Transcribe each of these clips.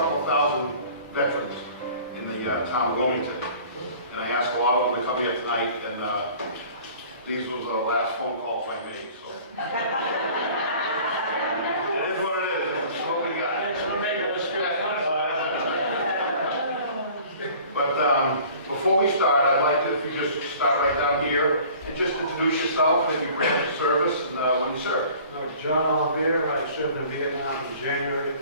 couple thousand veterans in the town of Wilmington. And I asked a lot of them to come here tonight, and these was the last phone calls I made, so. It is what it is, it's what we got. But before we start, I'd like to, if you just start right down here, and just introduce yourself and your branch of service and when you served. John Oliver, I served in Vietnam from January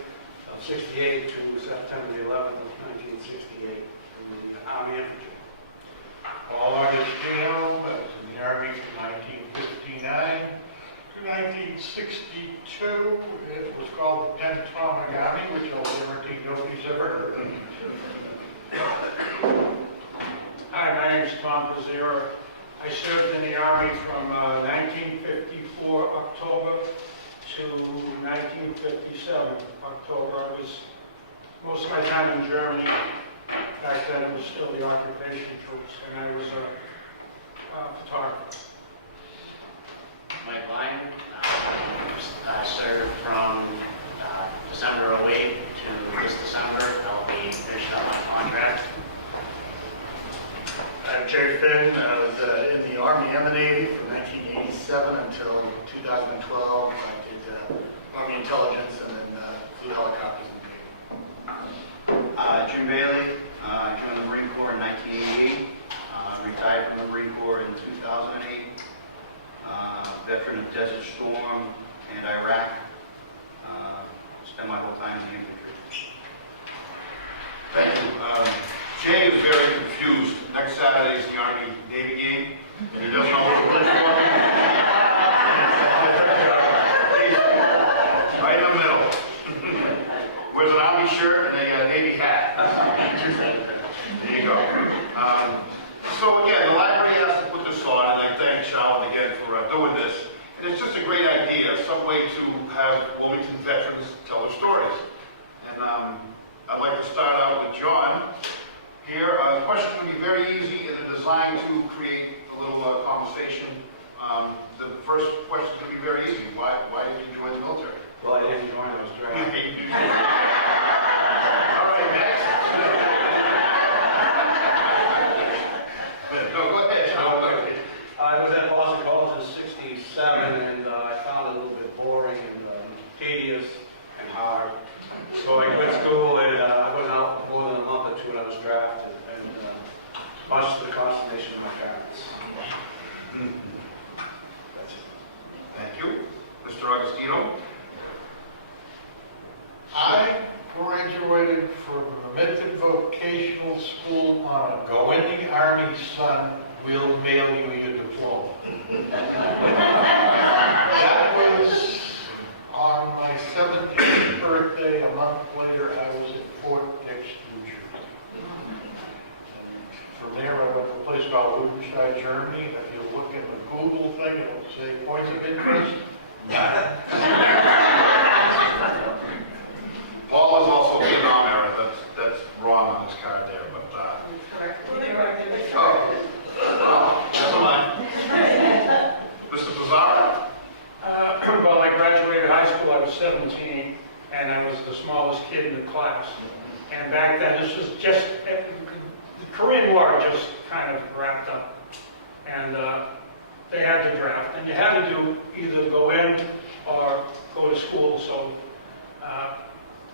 of '68 to September the 11th of 1968 in the Army Infantry. Paul Augustino, I was in the Army from 1959 to 1962. It was called the 10th Atomic Army, which I'll guarantee nobody's ever heard of. Hi, my name is Tom Pazira. I served in the Army from 1954 October to 1957 October. I was most of my time in Germany. Back then it was still the occupation troops, and I was a photographer. Mike Lyon, I served from December 08 to this December. I'll be finished up my contract. I'm Jerry Finn. I was in the Army and the Navy from 1987 until 2012. I did Army intelligence and then flew helicopters in the Navy. Jim Bailey, I joined the Marine Corps in 1988. Retired from the Marine Corps in 2008. Veteran of Desert Storm and Iraq. Spent my whole time in the infantry. Thank you. Jay is very confused. Next Saturday is the Army-Navy game, and he doesn't know what to look for. He's right in the middle. Wears an Army shirt and a Navy hat. There you go. So again, the library has to put this on, and I thank Charlotte again for doing this. And it's just a great idea, some way to have Wilmington veterans tell their stories. And I'd like to start out with John. Here, the question can be very easy and designed to create a little conversation. The first question can be very easy. Why did you join the military? Well, I didn't join, I was drafted. All right, next. No, go ahead, Sean. I was at Boston College in '67, and I found it a little bit boring and tedious and hard. So I quit school, and I wasn't out more than a month or two, and I was drafted, and much to the consternation of my parents. That's it. Thank you. Mr. Augustino? I graduated from Wilmington Vocational School on a Go in the Army son, we'll mail you your diploma. That was on my 17th birthday. A month later, I was at Fort Dix, New Jersey. From there, I went to a place called Wilmington, Germany. If you look at the Google thing, it'll say points of interest. Paul is also a Vietnam era. That's wrong on his card there, but never mind. Mr. Pizarro? Well, I graduated high school, I was 17, and I was the smallest kid in the class. And back then, this was just, the Korean War just kind of wrapped up. And they had to draft, and you had to do either go in or go to school. So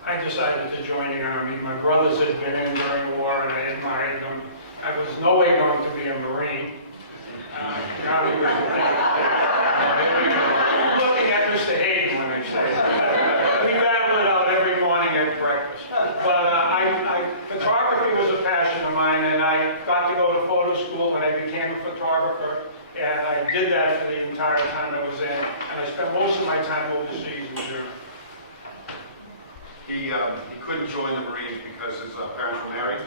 I decided to join the Army. My brothers had been in during the war, and I admired them. I was no way going to be a Marine. The Army was the thing. Looking at Mr. Hayden when I say that. We battled it out every morning at breakfast. But photography was a passion of mine, and I got to go to photo school, and I became a photographer. And I did that for the entire time I was in, and I spent most of my time overseas in Europe. He couldn't join the Marines because his parents were married.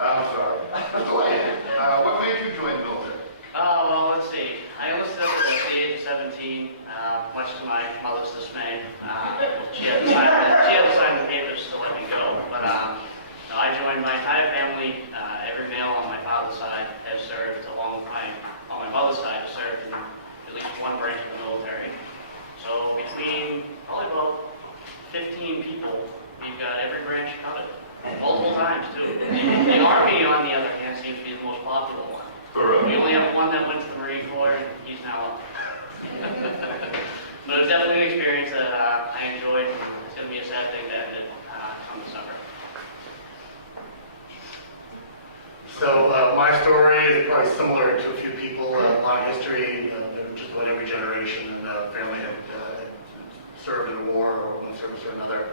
I'm sorry. Go ahead. What made you join the military? Well, let's see. I enlisted at the age of 17, much to my mother's dismay. She had decided that times too. The Army, on the other hand, seems to be the most popular one. We only have one that went to the Marine Corps, and he's now up. But it was definitely an experience that I enjoyed. It's going to be a sad thing to end it come the summer. So my story is probably similar to a few people. A lot of history, just about every generation in the family had served in a war or one service or another.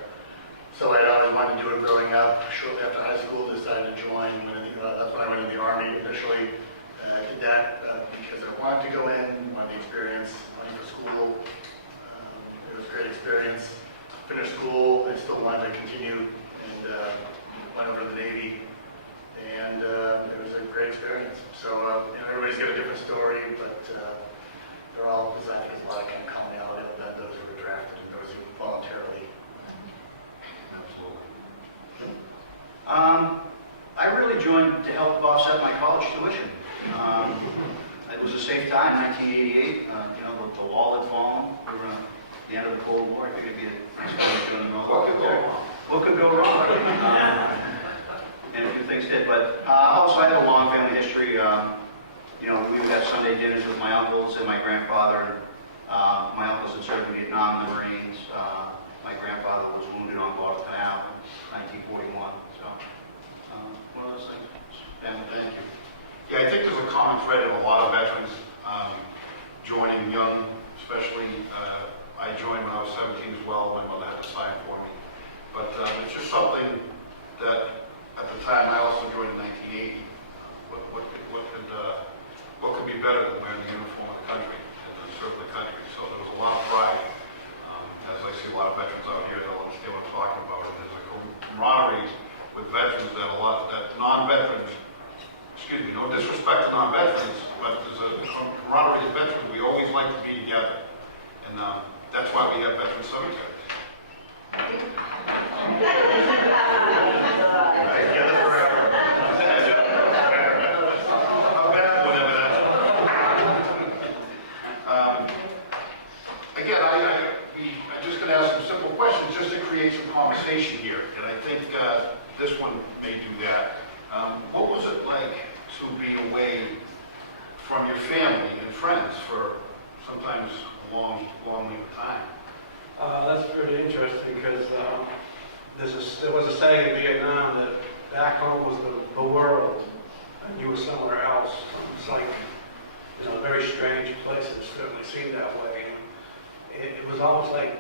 So I always wanted to do it growing up. Shortly after high school, decided to join. That's when I went in the Army initially. I did that because I wanted to go in, wanted the experience, money for school. It was a great experience. Finished school, I still wanted to continue, and went over to the Navy. And it was a great experience. So everybody's got a different story, but they're all designed. There's a lot of kind of commonality about those who were drafted and those who voluntarily. Absolutely. I really joined to help offset my college tuition. It was a safe time, 1988. The wall had fallen. We were at the end of the Cold War. I figured it'd be a nice time to go in the middle. What could go wrong? What could go wrong? And a few things did, but also I have a long family history. We would have Sunday dinners with my uncles and my grandfather. My uncles had served in Vietnam in the Marines. My grandfather was wounded on Guadalcanal in 1941. So one of those things. Family. Thank you. Yeah, I think there's a common thread in a lot of veterans joining young, especially. I joined when I was 17 as well. My mother had to sign for me, but it's just something that. At the time, I also joined in 1980. What could be better than wearing the uniform of the country and to serve the country? So there was a lot of pride. As I see a lot of veterans out here, they'll understand what I'm talking about. And there's a camaraderie with veterans that non-veterans, excuse me, no disrespect to non-veterans, but there's a camaraderie of veterans. We always like to be together. And that's why we have veteran cemeteries. Conversation here, and I think this one may do that. What was it like to be away from your family and friends for sometimes a long length of time? That's pretty interesting because there was a saying in Vietnam that back home was the world and you were somewhere else. It's like a very strange place. It certainly seemed that way. It was almost like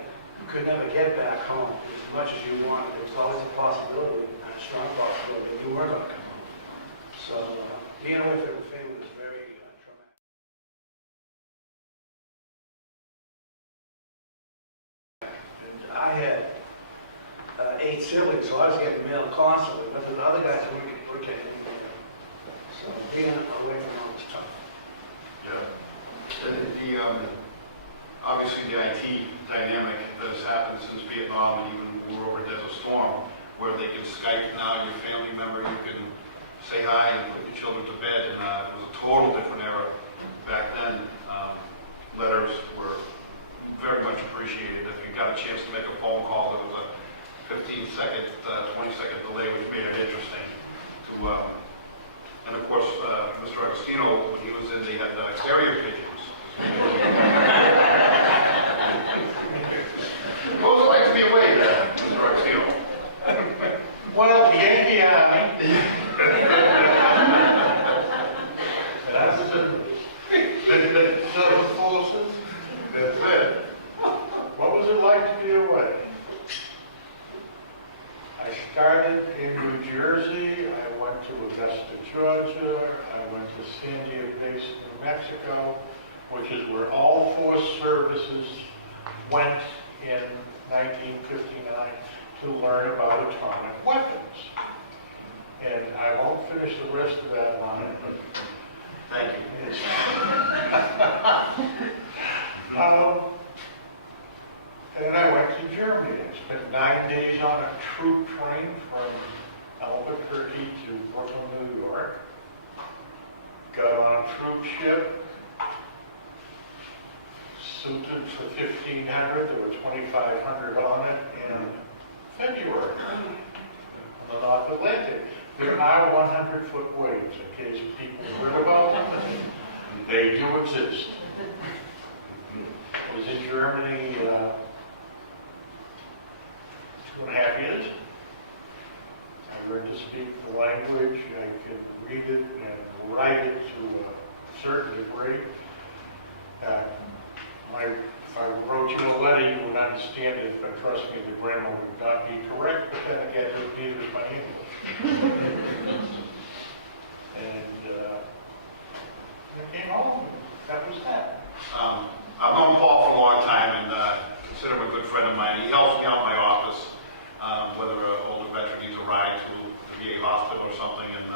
you could never get back home as much as you wanted. There was always a possibility, a strong possibility, that you were going to come home. So being away from family was very traumatic. And I had 8 siblings, so I was getting mail constantly, but the other guys weren't getting any mail. So being away from home was tough. Yeah. Obviously, the IT dynamic that has happened since Vietnam, and even we were over Desert Storm, where they can Skype now, your family member, you can say hi and put your children to bed, and it was a total different era back then. Letters were very much appreciated. If you got a chance to make a phone call, there was a 15-second, 20-second delay, which made it interesting to, and of course, Mr. Agostino, when he was in, they had carrier pigeons. What was it like to be away there, Mr. Agostino? Well, the Yankee Army. Civil forces. That's it. What was it like to be away? I started in New Jersey. I went to Augusta, Georgia. I went to San Diego Base, New Mexico, which is where all 4 services went in 1959 to learn about atomic weapons. And I won't finish the rest of that line, but Thank you. it's and then I went to Germany. I spent 9 days on a troop train from Albuquerque to Brooklyn, New York. Got on a troop ship, suited for 1,500. There were 2,500 on it in February. On the South Atlantic. There are 100-foot waves, in case people have heard about them. They do exist. I was in Germany 2.5 years. I learned to speak the language. I can read it and write it to a certain degree. If I wrote you a letter, you would understand it, but trust me, the grammar would not be correct, but then again, neither is my English. And I came home, and that was that. I've known Paul for a long time and consider him a good friend of mine. He helps me out in my office, whether an older veteran needs a ride to the VA hospital or something. And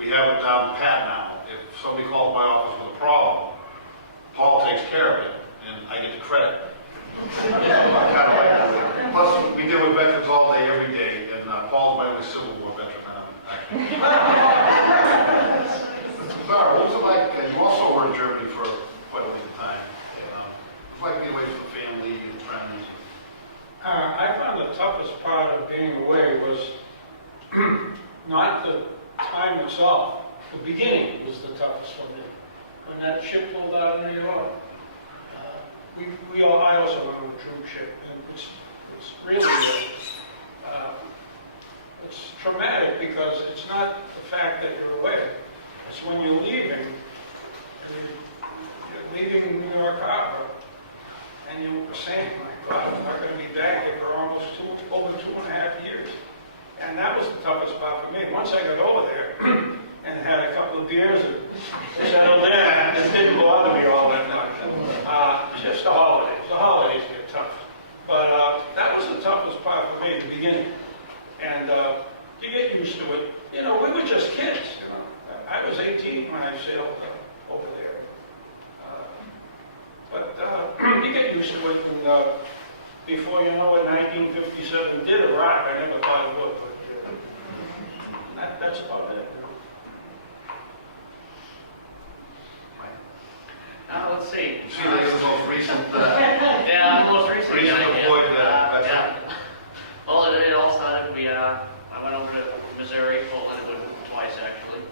we have it down pat now. If somebody calls my office with a problem, Paul takes care of it, and I get the credit. I kind of like that. Plus, we deal with veterans all day, every day, and Paul's my only Civil War veteran. Bizarre. What was it like? You also were in Germany for quite a length of time. It was like being away from the family and friends. I found the toughest part of being away was not the time itself. The beginning was the toughest for me. When that ship pulled out of New York, I also went on a troop ship, and it's really it's traumatic because it's not the fact that you're away. It's when you're leaving, you're leaving New York Harbor, and you're saying, my God, I'm not going to be back here for almost over 2.5 years. And that was the toughest part for me. Once I got over there and had a couple of beers and settled in, it didn't bother me all that much. Just the holidays. The holidays get tough. But that was the toughest part for me at the beginning. And you get used to it. You know, we were just kids. You know, I was 18 when I sailed over there. But you get used to it, and before you know it, 1957 did arrive. I never thought it would, but that's about it. Let's see. See, that's the most recent. Yeah, the most recent. Recent deployed veteran. Yeah. Well, it all started. I went over to Missouri, Portland, twice actually.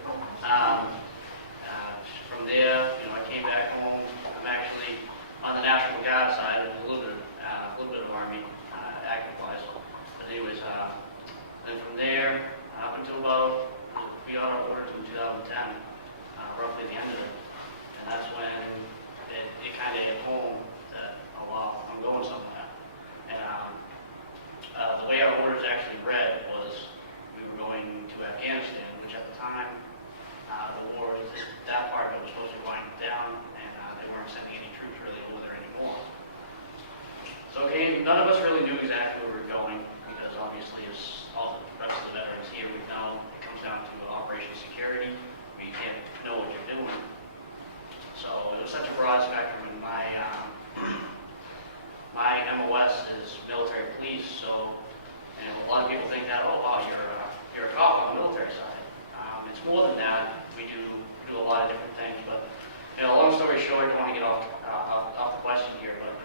From there, I came back home. I'm actually on the National Guard side, a little bit of Army, active-wise. But anyways, then from there, up until about, we got our orders in 2010, roughly the end of it. And that's when it kind of hit home that, oh wow, I'm going somewhere. And the way our orders actually read was we were going to Afghanistan, which at the time, the war, that part that was supposed to be winding down, and they weren't sending any troops really over there anymore. So okay, none of us really knew exactly where we were going, because obviously as all the rest of the veterans here we know, it comes down to operation security, where you can't know what you're doing. So it was such a broad spectrum, and my MOS is military police, so a lot of people think that, oh wow, you're a cop on the military side. It's more than that. We do a lot of different things, but long story short, I don't want to get off the question here, but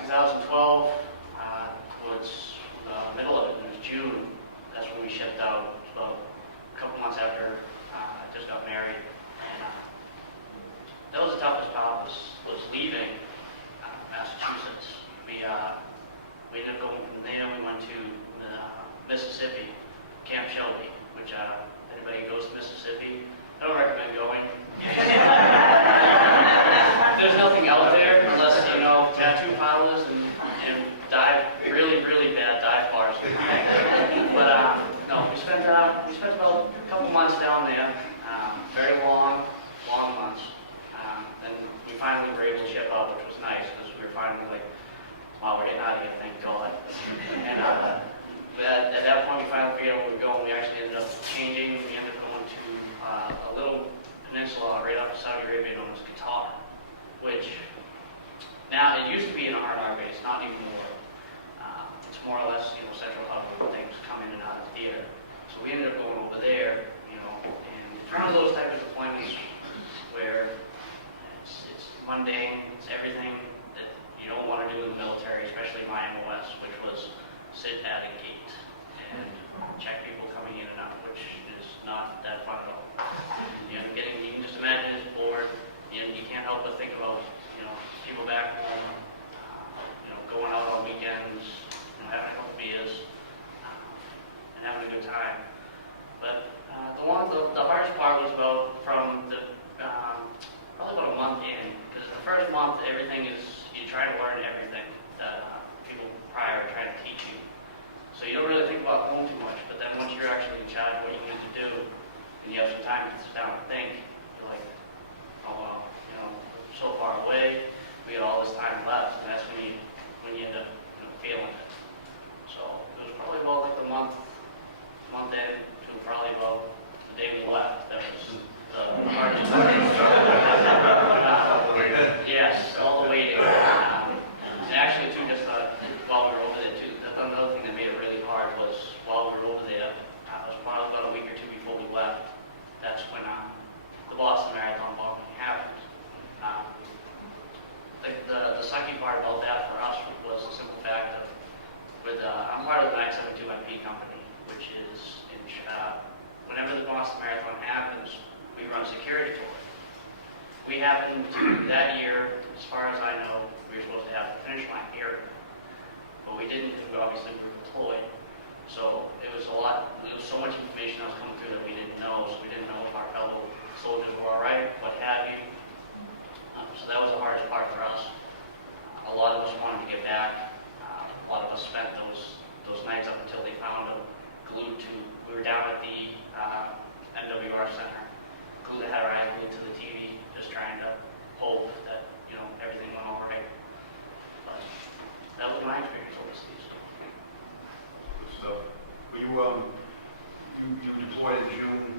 2012 was middle of it. It was June. That's when we shipped out. So a couple months after I just got married, and that was the toughest part. Was leaving Massachusetts. We ended up going from there. We went to Mississippi, Camp Shelby, which anybody who goes to Mississippi, I don't recommend going. There's nothing out there unless, tattoo parlors and dive, really, really bad dive bars. But no, we spent about a couple months down there, very long months. And we finally were able to ship out, which was nice, because we were finally like, wow, we're getting out of here, thank God. And at that point, we finally figured out where we were going. We actually ended up changing. We ended up going to a little peninsula right off of Saudi Arabia known as Qatar, which now it used to be an R&R base, not anymore. It's more or less, central hub where things come in and out of the theater. So we ended up going over there, and it's one of those type of deployments where it's mundane, it's everything that you don't want to do in the military, especially my MOS, which was sit at a gate and check part of the 972 MP company, which is whenever the Boston Marathon happens, we run security for it. We happened to, that year, as far as I know, we were supposed to have the finish line here, but we didn't, because we obviously were deployed. So it was so much information that was coming through that we didn't know, so we didn't know if our fellow soldiers were all right, what have you. So that was the hardest part for us. A lot of us wanted to get back. A lot of us spent those nights up until they found them glued to, we were down at the NWR Center, had our eyes glued to the TV, just trying to hope that, everything went all right. But that was my experience overseas. Good stuff. Were you deployed in June?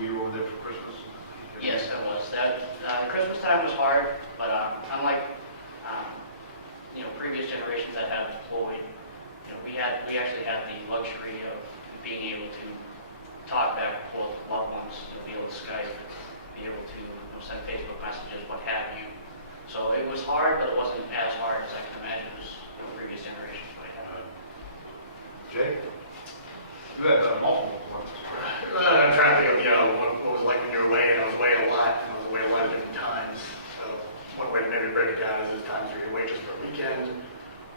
Were you over there for Christmas? Yes, I was. Christmas time was hard, but unlike previous generations that have deployed, we actually had the luxury of being able to talk back and forth with loved ones, be able to Skype, be able to send Facebook messages, what have you. So it was hard, but it wasn't as hard as I can imagine as previous generations might have. Jay? You had multiple ones. I'm trying to think of, what it was like when you were away, and I was away a lot, and I was away a lot of different times. So one way to maybe break it down is there's times where you're away just for a weekend,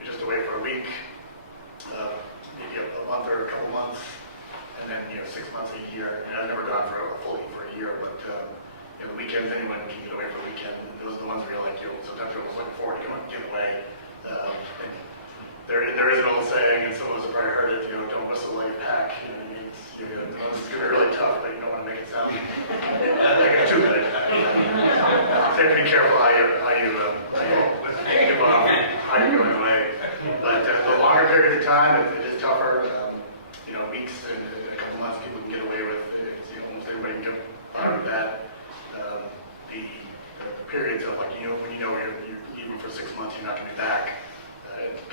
you're just away for a week, maybe a month or a couple months, and then 6 months, a year. And I've never gone for a full year, but the weekends, anyone can get away for a weekend. Those are the ones where you're like, sometimes you're almost looking forward to getting away. And there is an old saying, and some of us have probably heard it, don't whistle while you pack. It's going to be really tough, but you don't want to make it sound negative too good. So you have to be careful how you're going away. But the longer period of time, it is tougher. Weeks and a couple months, people can get away with it. Almost everybody can get by with that. The periods of when you're leaving for 6 months, you're not going to be back.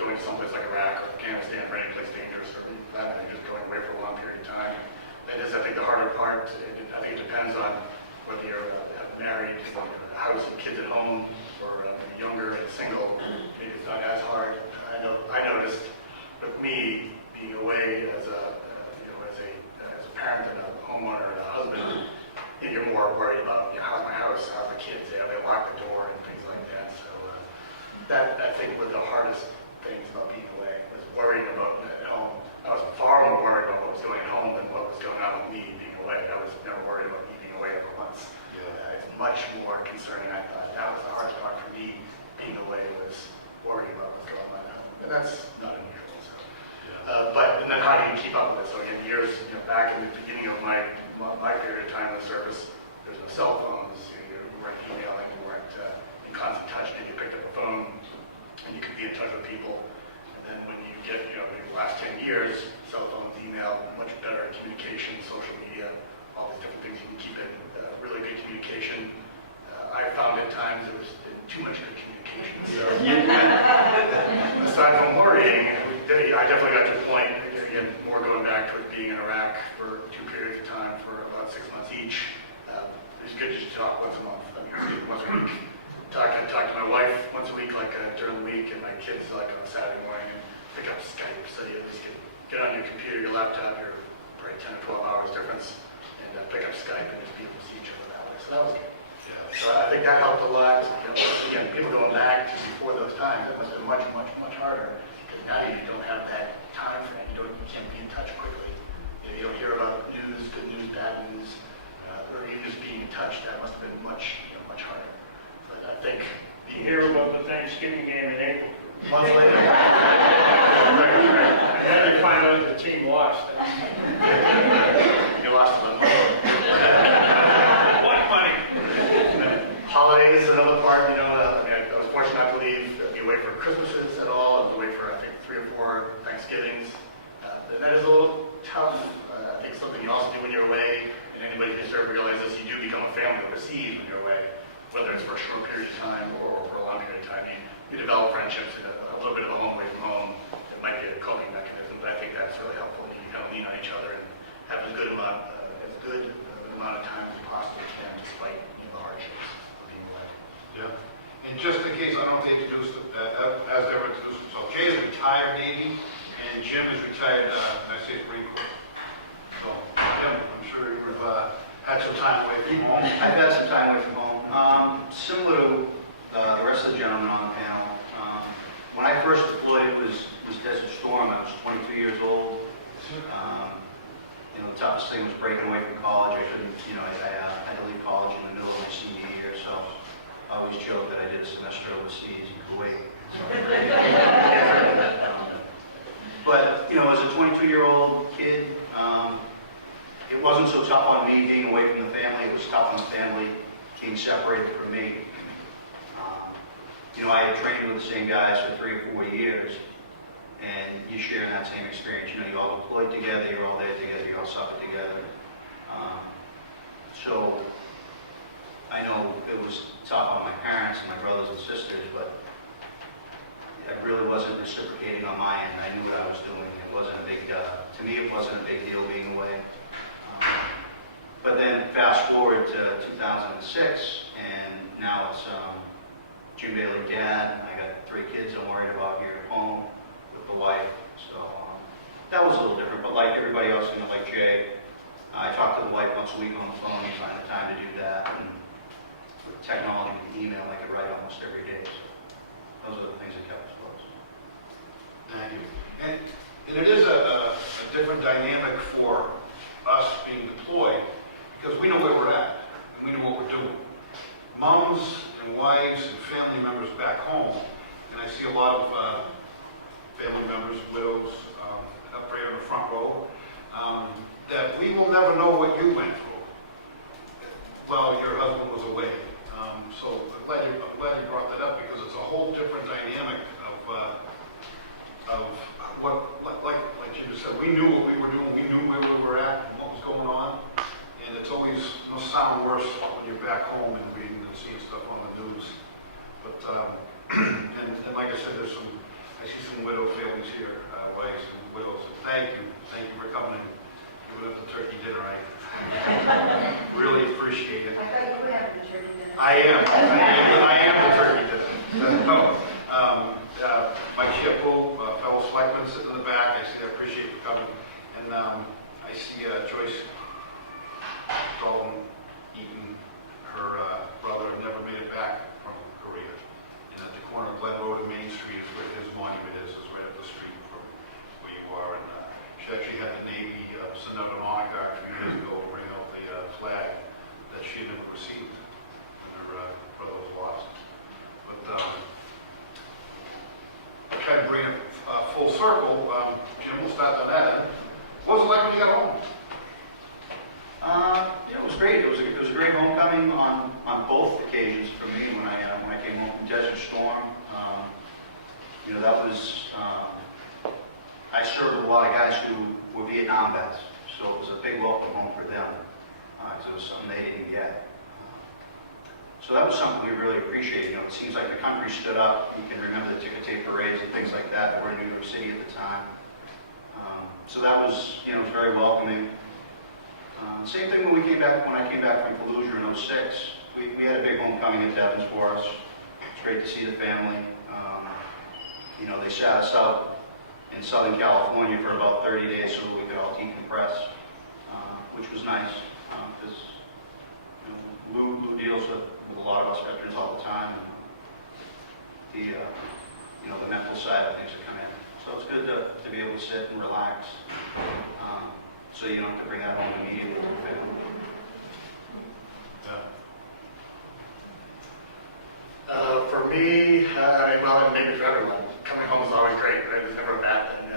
Going to someplace like Iraq or Afghanistan or any place dangerous, or that, you're just going away for a long period of time. That is, I think, the harder part. I think it depends on whether you're married, house and kids at home, or younger and single. Maybe it's not as hard. I noticed with me being away as a parent and a homeowner and a husband, you're more worried about how's my house, how's the kids, they lock the door and things like that. So that I think were the hardest things about being away, was worrying about at home. I was far more worried about what was going on at home than what was going on with me being away. I was never worried about me being away for months. It's much more concerning. I thought that was the hardest part for me being away, was worrying about what's going on at home. And that's not unusual. So. But then how do you keep up with it? So again, years back in the beginning of my period of time in the service, there's no cell phones. You weren't emailing, you weren't in constant touch. Then you picked up a phone and you could be in touch with people. And then when you get, maybe the last 10 years, cell phones, email, much better communication, social media, all these different things you can keep in really good communication. I found at times there was too much good communication. So aside from worrying, I definitely got to the point, again, more going back towards being in Iraq for 2 periods of time for about 6 months each. It was good to just talk once a month. Once a week. Talk to my wife once a week, like during the week, and my kids like on Saturday morning, and pick up Skype, so you at least get on your computer, your laptop, your probably 10 or 12 hours difference, and pick up Skype and just be able to see each other that way. So that was good. So I think that helped a lot. Again, people going back to before those times, it must have been much, much, much harder, because now you don't have that time frame. You can't be in touch quickly. You don't hear about news, good news, bad news, or even just being in touch. That must have been much, much harder. But I think You hear about the Thanksgiving game in April. months later. And then you find out the team lost. You lost them. What money? Holidays, another part, I was fortunate not to be away for Christmases at all. I was away for, I think, 3 or 4 Thanksgivings. And that is a little tough. I think something you also do when you're away, and anybody who's ever realized this, you do become a family overseas when you're away, whether it's for a short period of time or for a long period of time. You develop friendships and a little bit of a home away from home. It might be a coping mechanism, but I think that's really helpful. You can kind of lean on each other and have as good amount of time as you possibly can, despite the hardships of being away. Yeah. And just in case, I don't know if they introduced, as ever introduced himself, Jay is a retired Navy, and Jim is retired, United States Marine Corps. So, Jim, I'm sure you've had some time away from home. I've had some time away from home. Similar to the rest of the gentlemen on the panel, when I first deployed, it was Desert Storm. I was 22 years old. The toughest thing was breaking away from college. I couldn't, I had to leave college in the middle of my senior year, so I always joke that I did a semester overseas in Kuwait. But, as a 22-year-old kid, it wasn't so tough on me being away from the family. It was tough on the family being separated from me. I had trained with the same guys for 3 or 4 years, and you share in that same experience. You all deployed together, you're all there together, you all suffered together. So I know it was tough on my parents and my brothers and sisters, but it really wasn't reciprocating on my end. I knew what I was doing. It wasn't a big, to me, it wasn't a big deal being away. But then fast forward to 2006, and now it's Jim Bailey dad. I got 3 kids I'm worried about here at home with the wife. So that was a little different. But like everybody else, like Jay, I talk to the wife once a week on the phone. You find the time to do that. And with technology and email, I could write almost every day. So those are the things that kept us close. Thank you. And it is a different dynamic for us being deployed because we know where we're at and we know what we're doing. Moms and wives and family members back home, and I see a lot of family members, widows, up right on the front row, that we will never know what you went through while your husband was away. So I'm glad you brought that up because it's a whole different dynamic of what, like you just said, we knew what we were doing, we knew where we were at and what was going on, and it's always going to sound worse when you're back home and reading and seeing stuff on the news. But and like I said, I see some widow families here, wives and widows. And thank you for coming and giving up the turkey dinner. I really appreciate it. I thought you were having the turkey dinner. I am the turkey dinner. No. Mike Shippo, fellow selectman sitting in the back. I appreciate you coming. And I see Joyce Dalton Eaton, her brother never made it back from Korea. And at the corner of Glen Road and Main Street is where his monument is right up the street from where you are. And she actually had the Navy send out an honor guard 3 years ago to bring out the flag that she had never received when her brother was lost. But kind of bring it full circle. Jim, we'll start on that. What was it like when you got home? It was great. It was a great homecoming on both occasions for me when I came home from Desert Storm. That was I served with a lot of guys who were Vietnam vets, so it was a big welcome home for them because it was something they didn't get. So that was something we really appreciated. It seems like the country stood up. You can remember the ticker tape parades and things like that were in New York City at the time. So that was, it was very welcoming. Same thing when I came back from Fallujah in 06. We had a big homecoming at Devon's for us. It's great to see the family. They sat us out in Southern California for about 30 days so that we could all decompress, which was nice because Lou deals with a lot of us veterans all the time. And the mental side of things that come in. So it's good to be able to sit and relax. So you don't have to bring that home immediately to the family. For me, well, maybe for everyone, coming home is always great, but it's never a bad thing.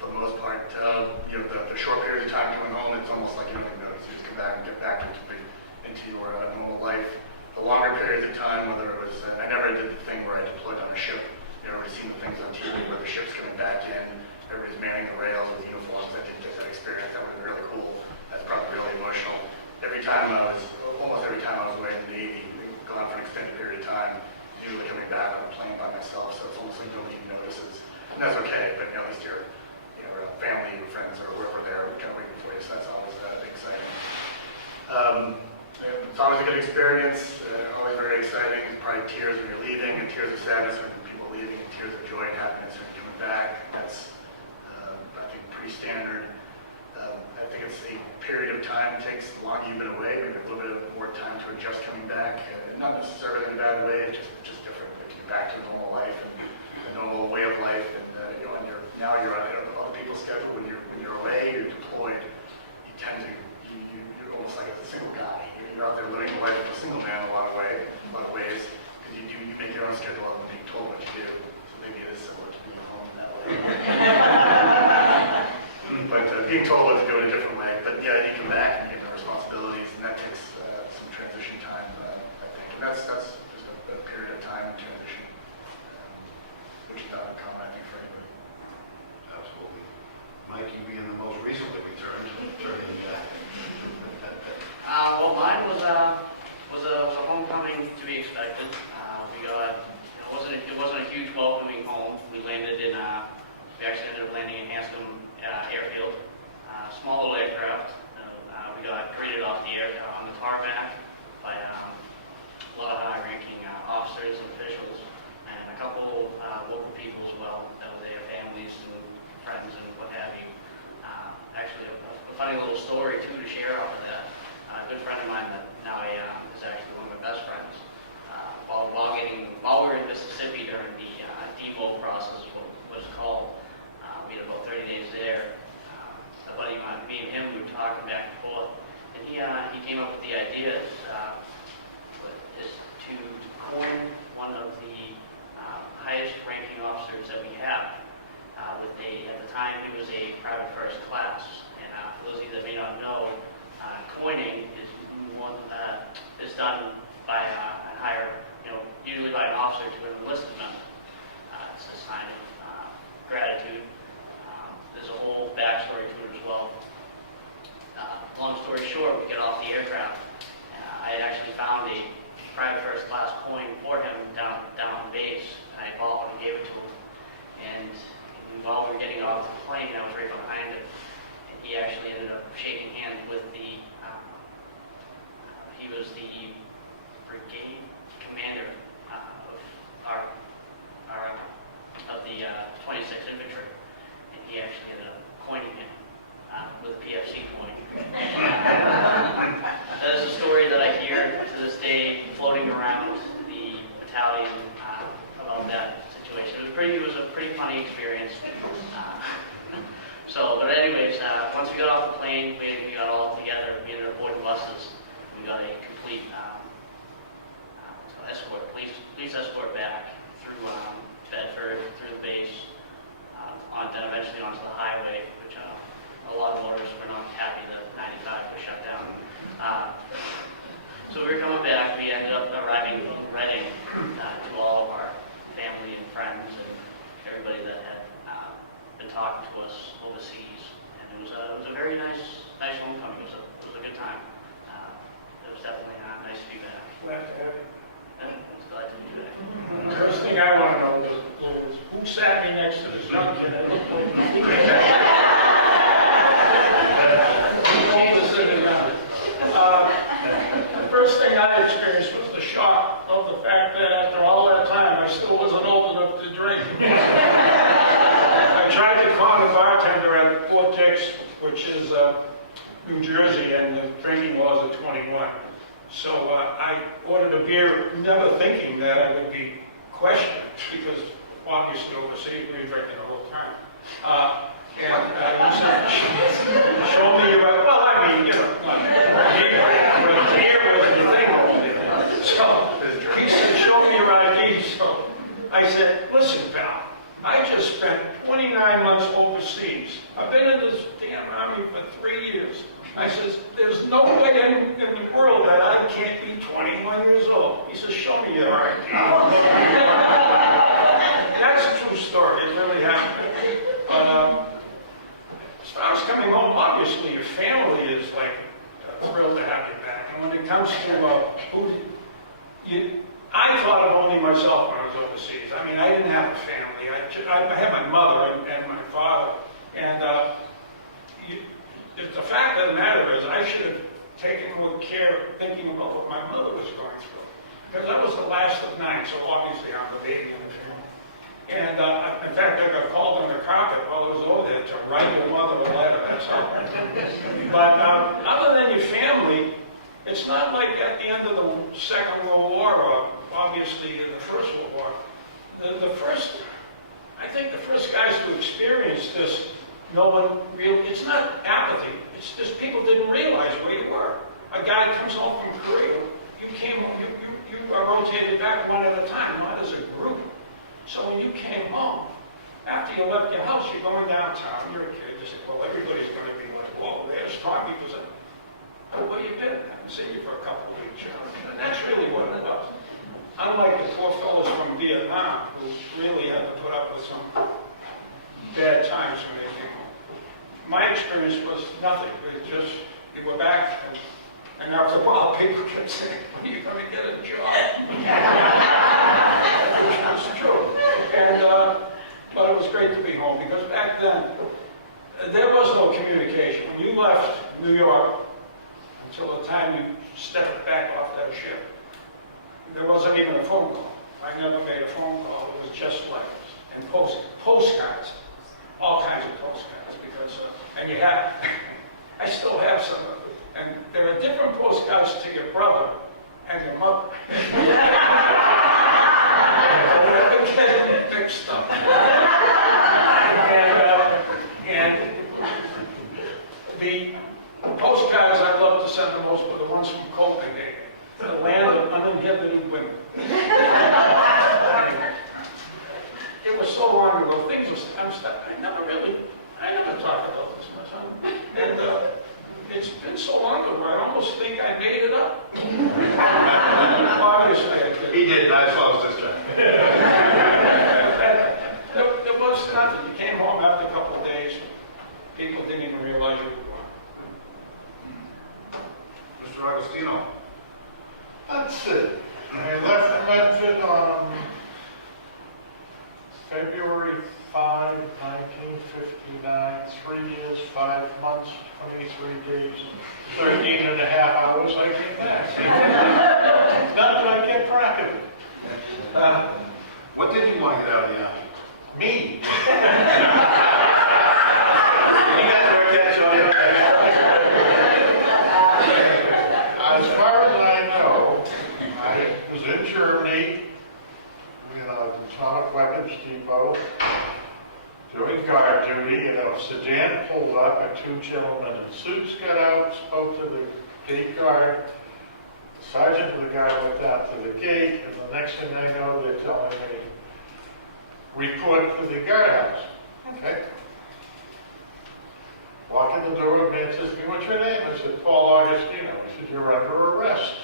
For the most part, the short periods of time coming home, it's almost like you don't even notice. You just come back and get back into your normal life. The longer periods of time, whether it was, I never did the thing where I deployed on a ship. Everybody's seen the things on TV where the ship's coming back in, everybody's manning the rails with uniforms. I didn't get that experience. That would have been really cool. That's probably really emotional. Almost every time I was away in the Navy, gone for an extended period of time, usually coming back on a plane by myself, so it's almost like nobody notices. And that's okay, but at least your family, your friends, or whoever there kind of waiting for you, so that's always exciting. It's always a good experience, always very exciting. Probably tears when you're leaving, and tears of sadness when people are leaving, and tears of joy and happiness when you're coming back. That's pretty standard. I think it's a period of time, it takes the longer you've been away, maybe a little bit more time to adjust coming back. Not necessarily in a bad way, it's just different. Like you're back to normal life and the normal way of life. And and now you're on other people's schedule. When you're away, you're deployed. You tend to you're almost like a single guy. You're out there living the life of a single man in a lot of ways, because you make your own schedule out of being told what you do. So maybe it is similar to being home in that way. But being told what to do in a different way. But yeah, you come back and you have responsibilities, and that takes some transition time, I think. And that's just a period of time in transition, which is not uncommon, I think, for anybody. Absolutely. Mike, you being the most recently returned, turning back. Well, mine was a homecoming to be expected. We got, it wasn't a huge welcoming home. We landed in, we actually ended up landing in Hanscom Airfield, small little aircraft. We got greeted off on the tarmac by a lot of high-ranking officers and officials, and a couple local people as well, their families and friends and what have you. Actually, a funny little story too to share off of that. A good friend of mine that now is actually one of my best friends. While we were in Mississippi during the demo process, what was called, we had about 30 days there. A buddy of mine, me and him, we were talking back and forth, and he came up with the idea is to coin one of the highest ranking officers that we have. At the time, he was a private first class, and for those of you that may not know, coining is done by a higher, usually by an officer to an enlisted member. It's a sign of gratitude. There's a whole backstory to it as well. Long story short, we get off the aircraft. I had actually found a private first class coin for him down on base. I bought one and gave it to him. And while we were getting off the plane, I was right behind him. And he actually ended up shaking hands with he was the brigade commander of the 26th Infantry, and he actually ended up coining him with a PFC coin. That is a story that I hear to this day floating around the battalion about that situation. It was a pretty funny experience. But anyways, once we got off the plane, we got all together. We ended up boarding buses. We got a complete police escort back through Bedford, through the base, then eventually onto the highway, which a lot of motorists were not happy that 95 was shut down. So we were coming back. We ended up arriving in Reading to all of our family and friends and everybody that had been talking to us overseas. And it was a very nice homecoming. It was a good time. It was definitely nice to be back. Glad to have you. I was glad to be back. The first thing I want to know was who sat me next to this young kid? The first thing I experienced was the shock of the fact that after all that time, I still wasn't old enough to drink. I tried to con a bartender at Fort Dix, which is New Jersey, and the drinking laws are 21. So I ordered a beer, never thinking that I would be questioned, because obviously overseas we were drinking the whole time. And he said, show me your, well, I mean, beer was the thing over there. So he said, show me your ID. So I said, listen, pal, I just spent 29 months overseas. I've been in this damn army for 3 years. I says, there's no way in the world that I can't be 21 years old. He says, show me your ID. That's a true story. It really happened. But as far as coming home, obviously your family is like thrilled to have you back. And when it comes to I thought of only myself when I was overseas. I mean, I didn't have a family. I had my mother and my father. And the fact of the matter is I should have taken good care thinking about what my mother was going through. Because I was the last of 9, so obviously I'm the baby in the family. And in fact, I got called on the carpet while I was over there to write your mother a letter, that's all. But other than your family, it's not like at the end of the Second World War, or obviously in the First World War. I think the first guys who experienced this, no one really, it's not apathy, it's just people didn't realize where you were. A guy comes home from Korea, you are rotated back one at a time, not as a group. So when you came home, after you left your house, you're going downtown, you're a kid, you say, well, everybody's going to be like, whoa, there's Tommy, was like, oh, where you been? I haven't seen you for a couple of weeks, you know? And that's really what it was. Unlike the poor fellows from Vietnam, who really had to put up with some bad times when they came home. My experience was nothing, it just, we were back, and after a while, people kept saying, when are you going to get a job? Which was true. And, but it was great to be home, because back then, there was no communication. When you left New York, until the time you stepped back off that ship, there wasn't even a phone call. I never made a phone call. It was just letters and postcards, all kinds of postcards. Because and you have, I still have some of it. And there are different postcards to your brother and your mother. They're getting fixed up. And the postcards I love to send the most were the ones from Copenhagen. The land of uninhibited women. It was so long ago. Things were, I never talked about this much. And it's been so long ago, I almost think I made it up. Obviously I did. He did, I saw it this time. There was nothing. You came home after a couple of days. People didn't even realize you were gone. Mr. Agostino. That's it. I left Wilmington on February 5, 1959, 3 years, 5 months, 23 days, 13 and a half hours I came back. Not that I kept track of it. What did you want to get out of the Army? Me. As far as I know, I was in Germany, the Atomic Weapons Depot, doing guard duty, and a sedan pulled up, and 2 gentlemen in suits got out, spoke to the gate guard. The sergeant and the guy went out to the gate, and the next thing I know, they're telling me, report to the guardhouse. Okay. Walk in the door, and man says to me, what's your name? I said, Paul Augustino. He said, you're under arrest.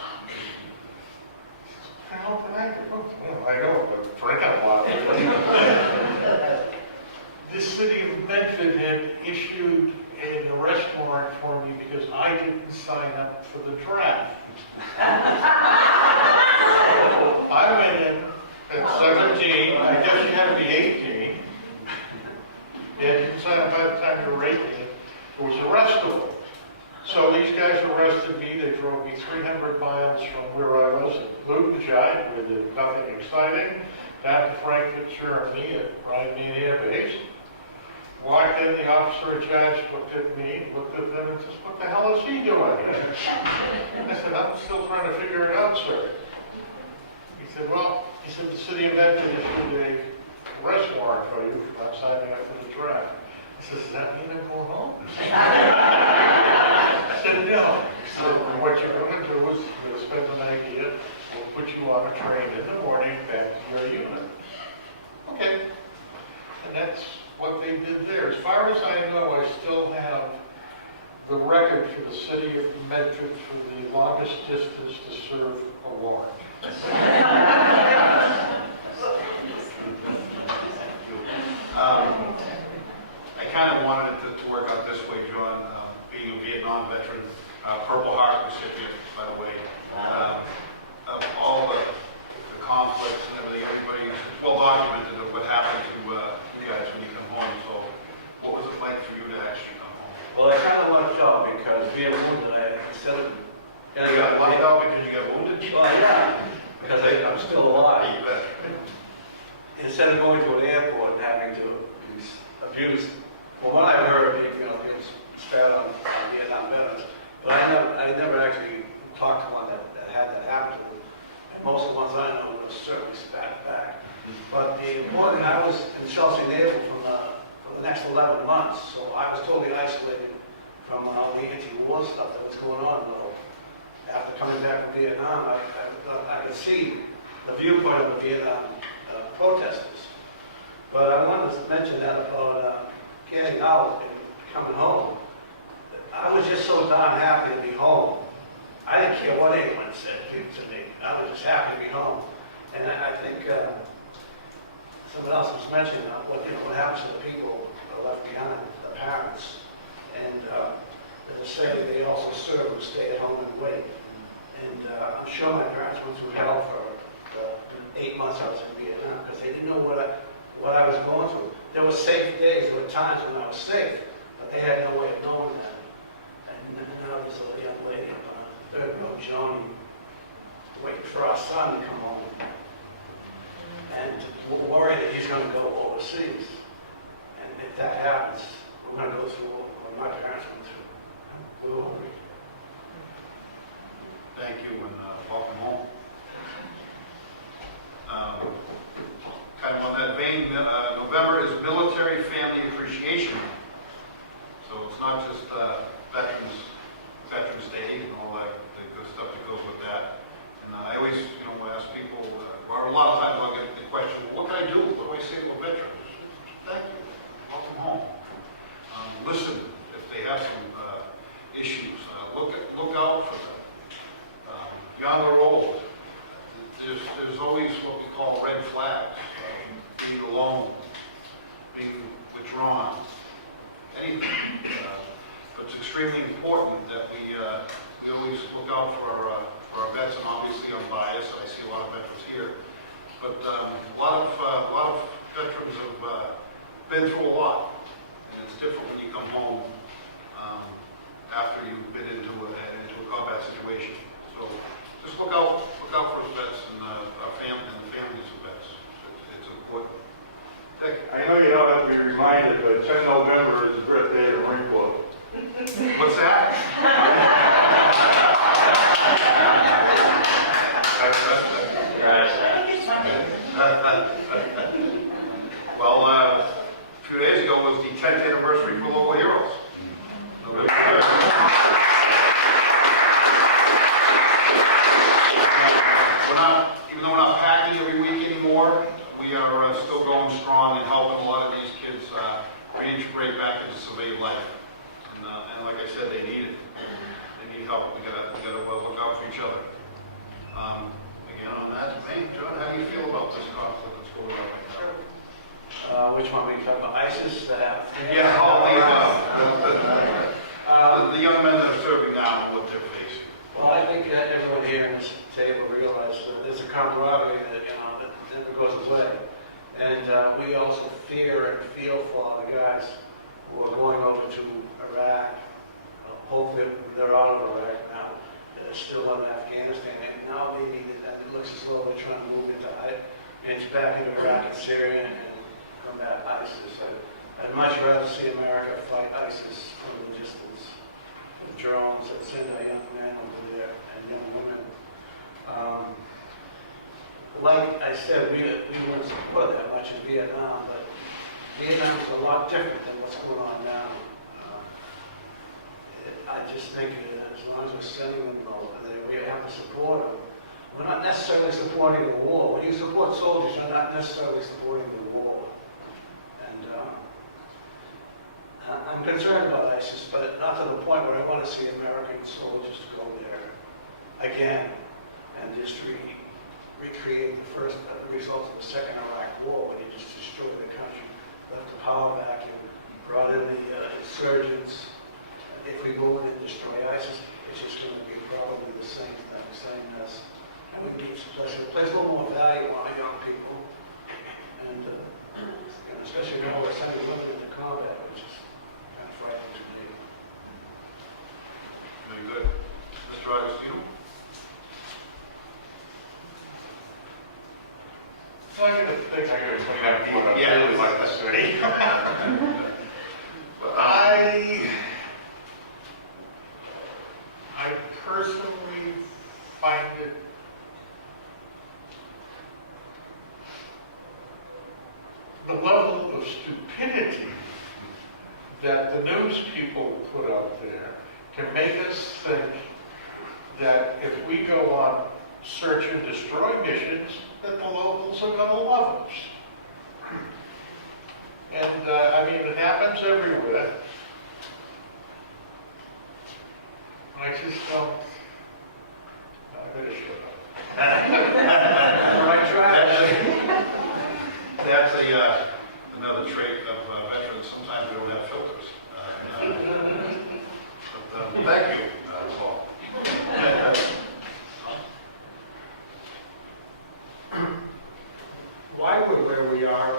How can I do? Well, I know, but drink a lot. The city of Medford had issued an arrest warrant for me because I didn't sign up for the draft. I went in at 17, I guess you had to be 18. You didn't sign up by the time you were 18. It was arrestable. So these guys arrested me. They drove me 300 miles from where I was in Wilmington, where there's nothing exciting, down to Frankfurt, Germany, at Rhein-Main Air Base. Walked in, the officer judge looked at me, looked at them, and says, what the hell is he doing? I said, I'm still trying to figure it out, sir. He said, well, the city of Medford issued a arrest warrant for you for not signing up for the draft. I said, does that mean I'm going home? I said, no. So what you're going to do is we'll spend the night here, we'll put you on a train in the morning back to your unit. Okay. And that's what they did there. As far as I know, I still have the record for the city of Medford for the longest distance to serve a warrant. I kind of wanted it to work out this way, John, being a Vietnam veteran, Purple Heart recipient, by the way. Of all the conflicts and everything, everybody, it's well documented of what happened to you guys when you come home. So what was it like for you to actually come home? Well, I kind of lucked out because being wounded, instead of... You got lucked out because you got wounded? Well, yeah, because I'm still alive. You bet. instead of going to an airport and having to be abused. From what I've heard, you know, it was spat on Vietnam veterans, but I never actually talked to one that had that happen to them. And most of the ones I know were certainly spat back. But the important, I was in Chelsea Naval for the next 11 months, so I was totally isolated from all the anti-war stuff that was going on. Though after coming back from Vietnam, I could see the viewpoint of the Vietnam protesters. But I wanted to mention that about getting out and coming home. I was just so darn happy to be home. I didn't care what anyone said to me. I was just happy to be home. And I think someone else was mentioning what happens to the people that are left behind, the parents. And as I say, they also serve and stay at home and wait. And I'm sure my parents went through hell for the 8 months I was in Vietnam because they didn't know what I was going through. There were safe days, there were times when I was safe, but they had no way of knowing that. And now there's a young lady up on the third row, Johnny, waiting for our son to come home. And we're worried that he's going to go overseas. And if that happens, we're going to go through what my parents went through. We're worried. Thank you, and welcome home. Kind of on that vein, November is Military Family Appreciation Month. So it's not just Veterans Day and all that the good stuff that goes with that. And I always, ask people, or a lot of times I'll get the question, well, what can I do? What do I say to a veteran? Thank you. Welcome home. Listen if they have some issues. Look out for them. Young or old. There's always what we call red flags. Being alone, being withdrawn, anything. But it's extremely important that we always look out for our vets, and obviously I'm biased, and I see a lot of veterans here. But a lot of veterans have been through a lot, and it's different when you come home after you've been into a combat situation. So just look out for the vets and our family and the families of vets. It's important. Thank you. I know you don't have to be reminded, but 10 November is the birthday of the Marine Corps. What's that? Well, a few days ago was the 10th anniversary for local heroes. Even though we're not packing every week anymore, we are still going strong and helping a lot of these kids reintegrate back into civilian life. And like I said, they need it. They need help. We gotta look out for each other. Again, on that vein, John, how do you feel about this conflict that's going on right now? Which one were you talking about? ISIS? Yeah, the young men that are serving now and what they're facing. Well, I think that everyone here in this table realizes that there's a camaraderie that never goes away. And we also fear and feel for the guys who are going over to Iraq. Hopefully they're out of Iraq now. They're still in Afghanistan. And now maybe it looks as though they're trying to move into back into Iraq and Syria and combat ISIS. I'd much rather see America fight ISIS from the distance. The drones that send our young men over there and young women. Like I said, we weren't supported that much in Vietnam, but Vietnam is a lot different than what's going on now. I just think that as long as we're sending them over there, we have to support them. We're not necessarily supporting the war. When you support soldiers, you're not necessarily supporting the war. And I'm concerned about ISIS, but not to the point where I want to see American soldiers go there again and just recreate the results of the Second Iraq War, when you just destroyed the country, left the power vacuum, brought in the insurgents. If we go in and destroy ISIS, it's just going to be probably the same thing, same as, and we need to place a little more value on our young people, and especially when we're sending women into combat, which is kind of frightening to me. Very good. Mr. Augustino? I got to think, I got to that the news people put out there to make us think that if we go on search and destroy missions, that the locals are going to love us. And, I mean, it happens everywhere. I just don't, I better shut up. Right track. That's another trait of veterans. Sometimes we don't have filters. But thank you, Paul. Why we're where we are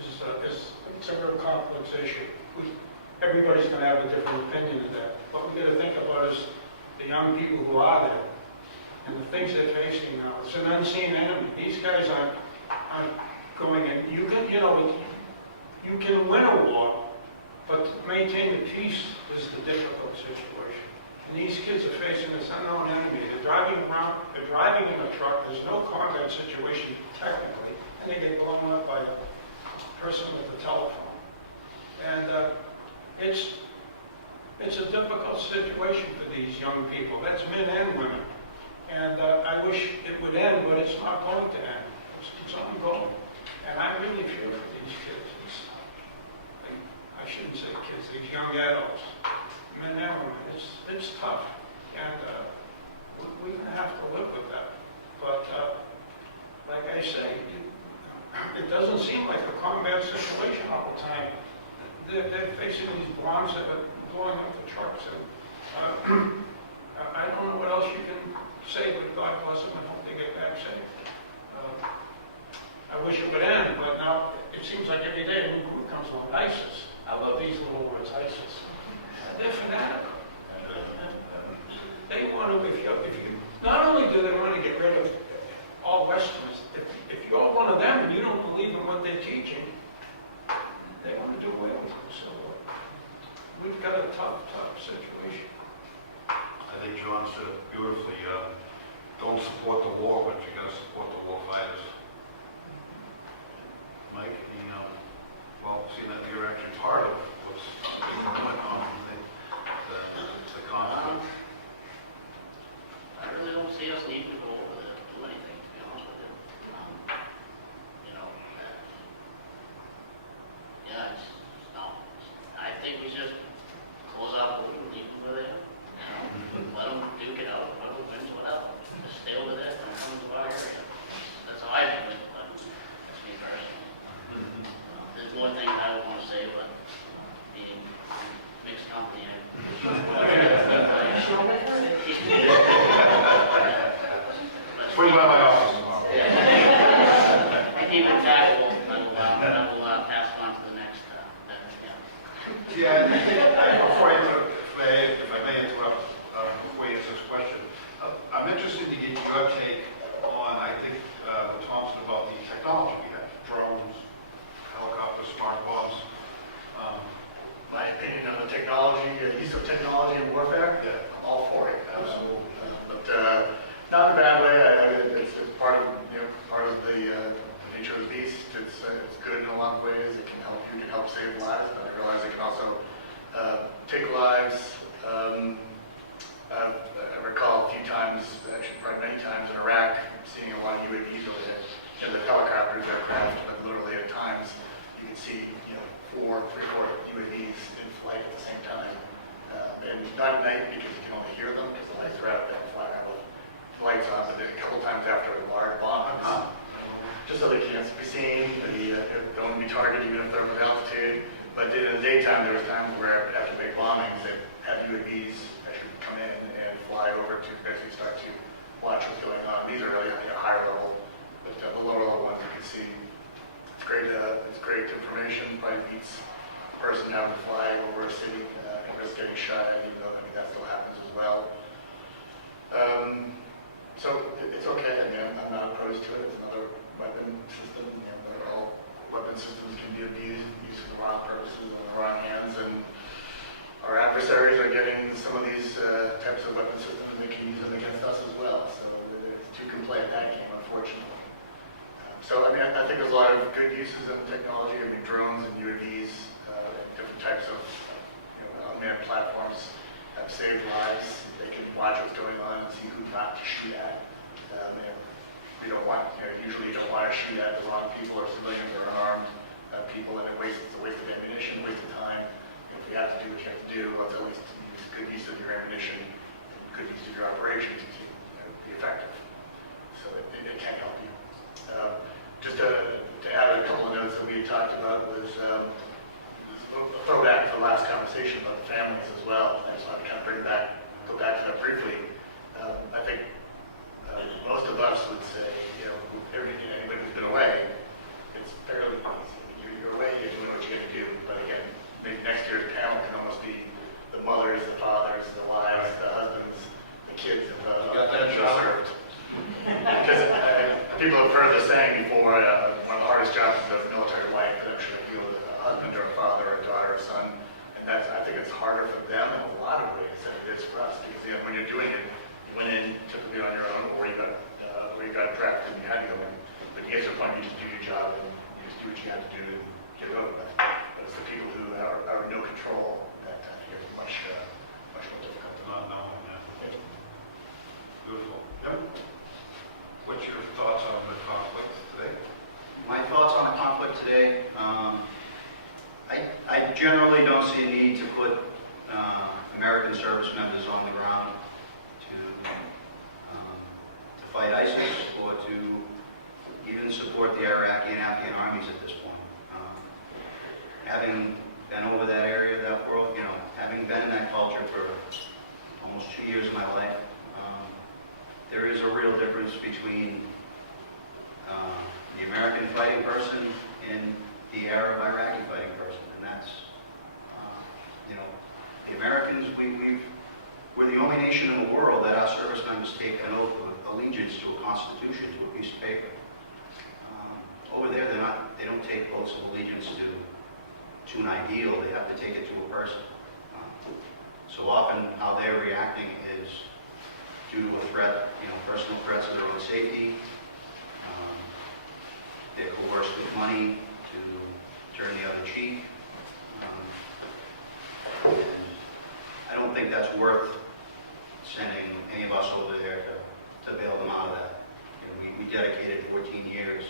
is it's a real complex issue. Everybody's going to have a different opinion of that. What we got to think about is the young people who are there and the things they're facing now. It's an unseen enemy. These guys aren't going in. You can win a war, but to maintain the peace is the difficult situation. And these kids are facing this unknown enemy. They're driving in a truck. There's no combat situation technically, and they get blown up by a person with a telephone. And it's a difficult situation for these young people. That's men and women. And I wish it would end, but it's not going to end. It's ongoing. And I really feel for these kids. I shouldn't say kids, these young adults, men and women. It's tough. And we're going to have to live with that. But like I say, it doesn't seem like a combat situation all the time. They're facing these bombs that are blowing up the trucks. And I don't know what else you can say, but God bless them and hope they get back safe. I wish it would end, but now it seems like every day a new group comes along. ISIS. I love these little words, ISIS. They're fanatical. They want to, if you, not only do they want to get rid of all Westerners, if you're one of them and you don't believe in what they're teaching, they want to do away with them. So we've got a tough situation. I think John said it beautifully. Don't support the war, but you got to support the war fighters. Mike, well, seeing that you're actually part of what's going on, the conflict. I really don't see us needing to go over there to do anything, to be honest with you. Yeah, no. I think we just close out and leave them where they are. Let them duke it out, whatever wins, whatever. Just stay over there and come to our area. That's how I feel it, but that's me personally. There's more things I would want to say, but being mixed company, Swing by my office tomorrow. I keep it tactful, and we'll pass it on to the next, Yeah, I think, before if I may interrupt, before you answer this question, I'm interested to get your take on, I think, what Thompson about the technology we have, drones, helicopters, smart bombs. My opinion on the technology, use of technology in warfare, Yeah. I'm all for it, absolutely. But not in a bad way. It's part of the nature of the beast. It's good in a lot of ways. It can help save lives, but I realize it can also take lives. I recall a few times, actually probably many times in Iraq, seeing a lot of UAVs over there. The helicopters, aircraft, but literally at times you can see 4, 3-4 UAVs in flight at the same time. And not at night because you can only hear them because the lights are out, they fly out with the lights on, but then a couple times after a large bomb comes, just so they can't be seen, they don't be targeted even if they're with altitude. But in the daytime, there was times where after big bombings, they had UAVs actually come in and fly over to basically start to watch what's going on. These are really higher level, but the lower level ones you can see. It's great information. Probably beats a person having to fly over a city and risk getting shot at, even though that still happens as well. So it's okay. I'm not opposed to it. It's another weapon system. All weapon systems can be abused for the wrong purposes and the wrong hands. And our adversaries are getting some of these types of weapon systems, and they can use them against us as well. So two can play at that game, unfortunately. So I think there's a lot of good uses of the technology. Drones and UAVs, different types of people, and it's a waste of ammunition, waste of time. If you have to do what you have to do, let's at least use good use of your ammunition, good use of your operations to be effective. So it can help you. Just to add a couple of notes that we had talked about was a throwback to the last conversation about the families as well. I just want to kind of go back to that briefly. I think most of us would say, anybody who's been away, it's fairly easy. You're away, you're doing what you're going to do. But again, maybe next year's panel can almost be the mothers, the fathers, the wives, the husbands, the kids of that served. Because people have heard the saying before, one of the hardest jobs is a military wife, but I'm sure they deal with a husband or a father or a daughter or a son. And I think it's harder for them in a lot of ways than it is for us. Because when you're doing it, you went in typically on your own, or you got drafted and you had to go in. But you get to a point, you just do your job and you just do what you have to do and get it over with. But it's the people who are in no control that I think is much more difficult. Not knowing that. Beautiful. Yep. What's your thoughts on the conflict today? My thoughts on the conflict today, I generally don't see a need to put American service members on the ground to fight ISIS or to even support the Iraqi and Afghan armies at this point. Having been over that area, that world, having been in that culture for almost 2 years of my life, there is a real difference between the American fighting person and the Arab Iraqi fighting person, and that's, the Americans, we're the only nation in the world that our service members take an oath of allegiance to a constitution, to a piece of paper. Over there, they don't take oaths of allegiance to an ideal, they have to take it to a person. So often, how they're reacting is due to a threat, personal threats of their own safety. They're coerced with money to turn the other cheek. And I don't think that's worth sending any of us over there to bail them out of that. We dedicated 14 years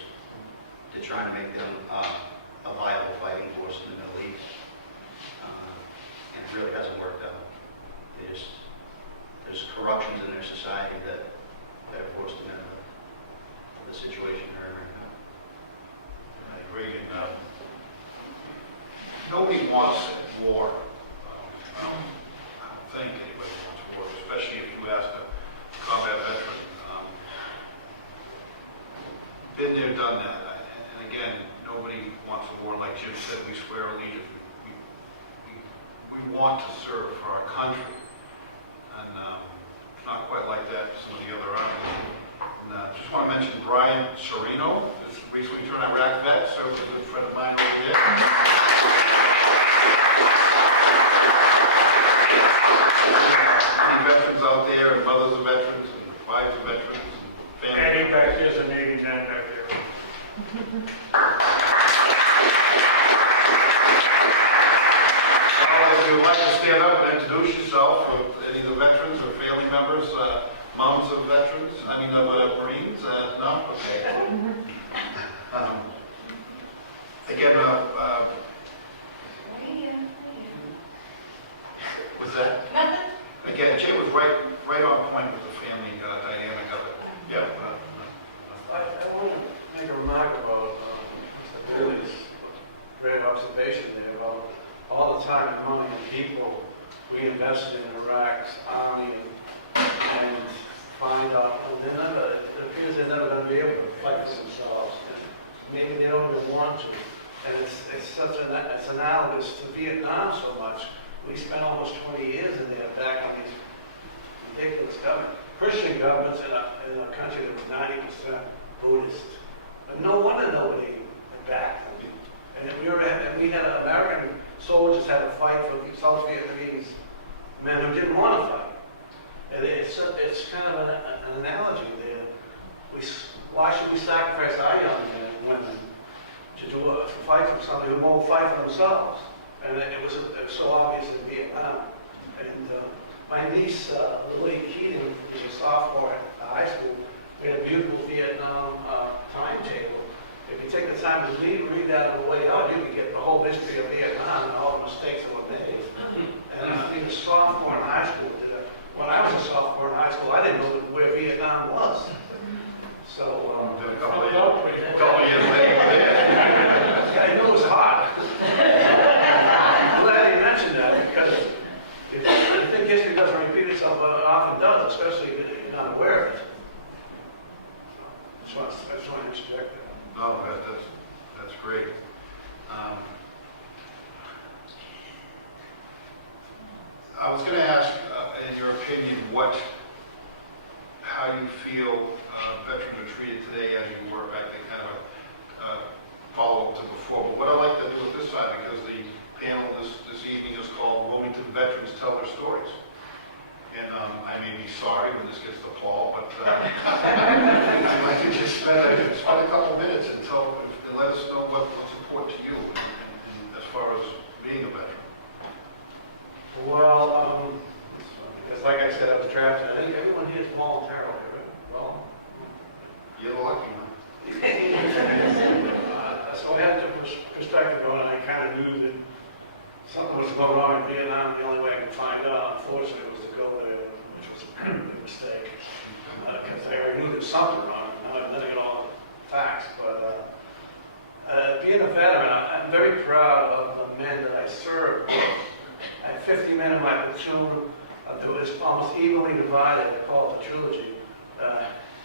to trying to make them a viable fighting force in the Middle East. And it really hasn't worked out. There's corruptions in their society that have forced them into the situation they're in right now. I agree. And, nobody wants war. I don't think anybody wants war, especially if you ask a combat veteran. Been there, done that. And again, nobody wants a war. Like Jim said, we swear allegiance. We want to serve for our country. And it's not quite like that in some of the other armies. And just want to mention Brian Serino, this recently turned Iraq vet, served with a good friend of mine over there. Any veterans out there, and mothers of veterans, and wives of veterans, and families. Andy back there's a Navy man back there. If you would like to stand up and introduce yourself, or any of the veterans or family members, moms of veterans, of Marines, no? Okay. Again, what's that? Again, Jay was right on point with the family dynamic of it. Yeah. I want to make a remark about Billy's great observation there about all the time and money and people we invested in Iraq's army and find out it appears they're never going to be able to fight for themselves. Maybe they don't even want to. And it's analogous to Vietnam so much. We spent almost 20 years in there back on these ridiculous governments. Christian governments in a country that was 90% Buddhist. But no wonder nobody backed them. And we had American soldiers had to fight for South Vietnamese men who didn't want to fight. And it's kind of an analogy there. Why should we sacrifice our young men and women to fight for somebody who won't fight for themselves? And it was so obvious in Vietnam. And my niece, Lily Keating, is a sophomore at high school. We had a beautiful Vietnam timetable. If you take the time to read that on the way out, you can get because I think history doesn't repeat itself, but it often does, especially if you're not aware of it. I just want to interject that. No, that's great. I was going to ask, in your opinion, how you feel veterans are treated today as you work. I think kind of a follow-up to before. But what I'd like to do at this time, because the panel this evening is called Wilmington Veterans Tell Their Stories. And I may be sorry when this gets to Paul, but I'd like to just spend a couple minutes and let us know what's important to you as far as being a veteran. Well, because like I said, I was drafted. I think everyone here is voluntarily, right? Well, You're lucky, man. so I had the perspective going, and I kind of knew that something was going on in Vietnam. The only way I could find out, unfortunately, was to go there, which was a big mistake. Because I already knew there was something wrong. Now I'm letting it all the facts. But being a veteran, I'm very proud of the men that I served. I had 50 men in my platoon. It was almost evenly divided. I call it the trilogy.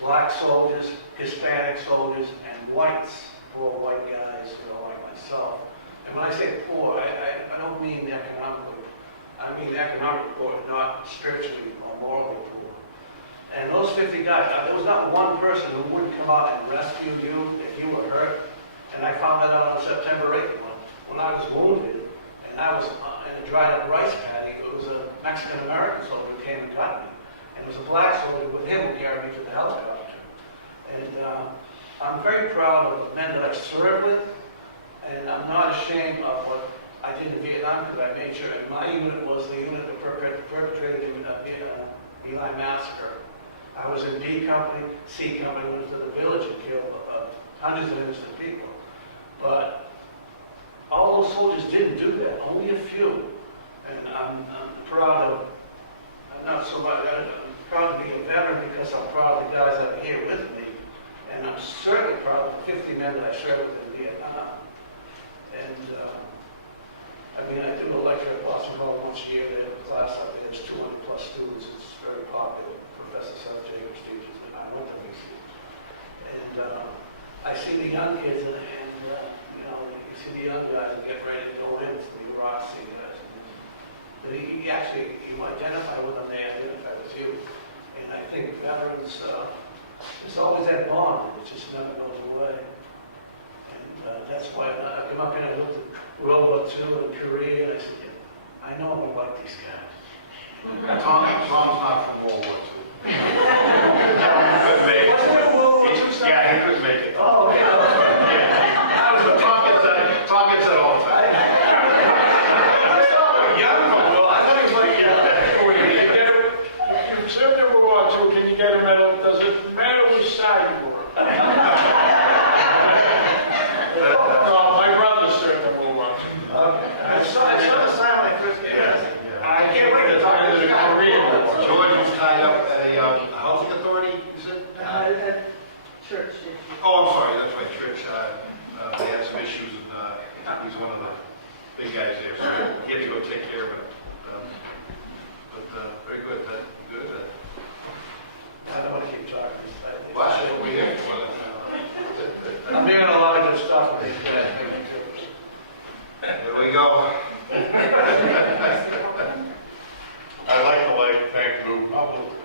Black soldiers, Hispanic soldiers, and whites, poor white guys, like myself. And when I say poor, I don't mean economically. I mean economically poor, not spiritually or morally poor. And those 50 guys, there was not one person who wouldn't come out and rescue you if you were hurt. And I found that out on September 8th when I was wounded, and I was in a dried up rice paddy. It was a Mexican-American soldier who came and got me. And it was a black soldier with him who carried me to the helicopter. And I'm very proud of the men that I've served with, and I'm not ashamed of what I did in Vietnam because I made sure, and my unit was the unit that perpetrated the Ely Massacre. I was in D Company, C Company, went to the village and killed hundreds of innocent people. But all those soldiers didn't do that, only a few. And I'm proud of, not so much, I'm proud to be a veteran because I'm proud of the guys that are here with me. And I'm certainly proud of the 50 men that I served with in Vietnam. And I mean, I do a lecture at Boston College once a year. They have a class up there. There's 200 plus students. It's very popular. Professor Seth Jacobs teaches, and I went to VC. And I see the young kids, and you see the young guys that get ready to go in, it's the Iraq guys. You identify with them, they identify with you. And I think veterans, there's always that bond, it just never goes away. And that's why I come up here and I looked at World War II and Korea, and I said, I know I like these guys. Tom's not from World War II. He couldn't make it. Yeah, he couldn't make it. Oh, Yeah. Tom gets that all the time. If you served in World War II, can you get a medal? Does it matter which side you were? My brother served in World War II. I saw the sign when I first came in. I can't wait to talk to the Korean War. George was tied up at a housing authority, is it? Church. Oh, I'm sorry, that's right, church. They had some issues, and he's one of the big guys there, so he had to go take care of it. But very good, good. I don't want to keep talking. Well, that's what we're here for. I'm hearing a lot of good stuff. There we go. I'd like to thank Lou publicly.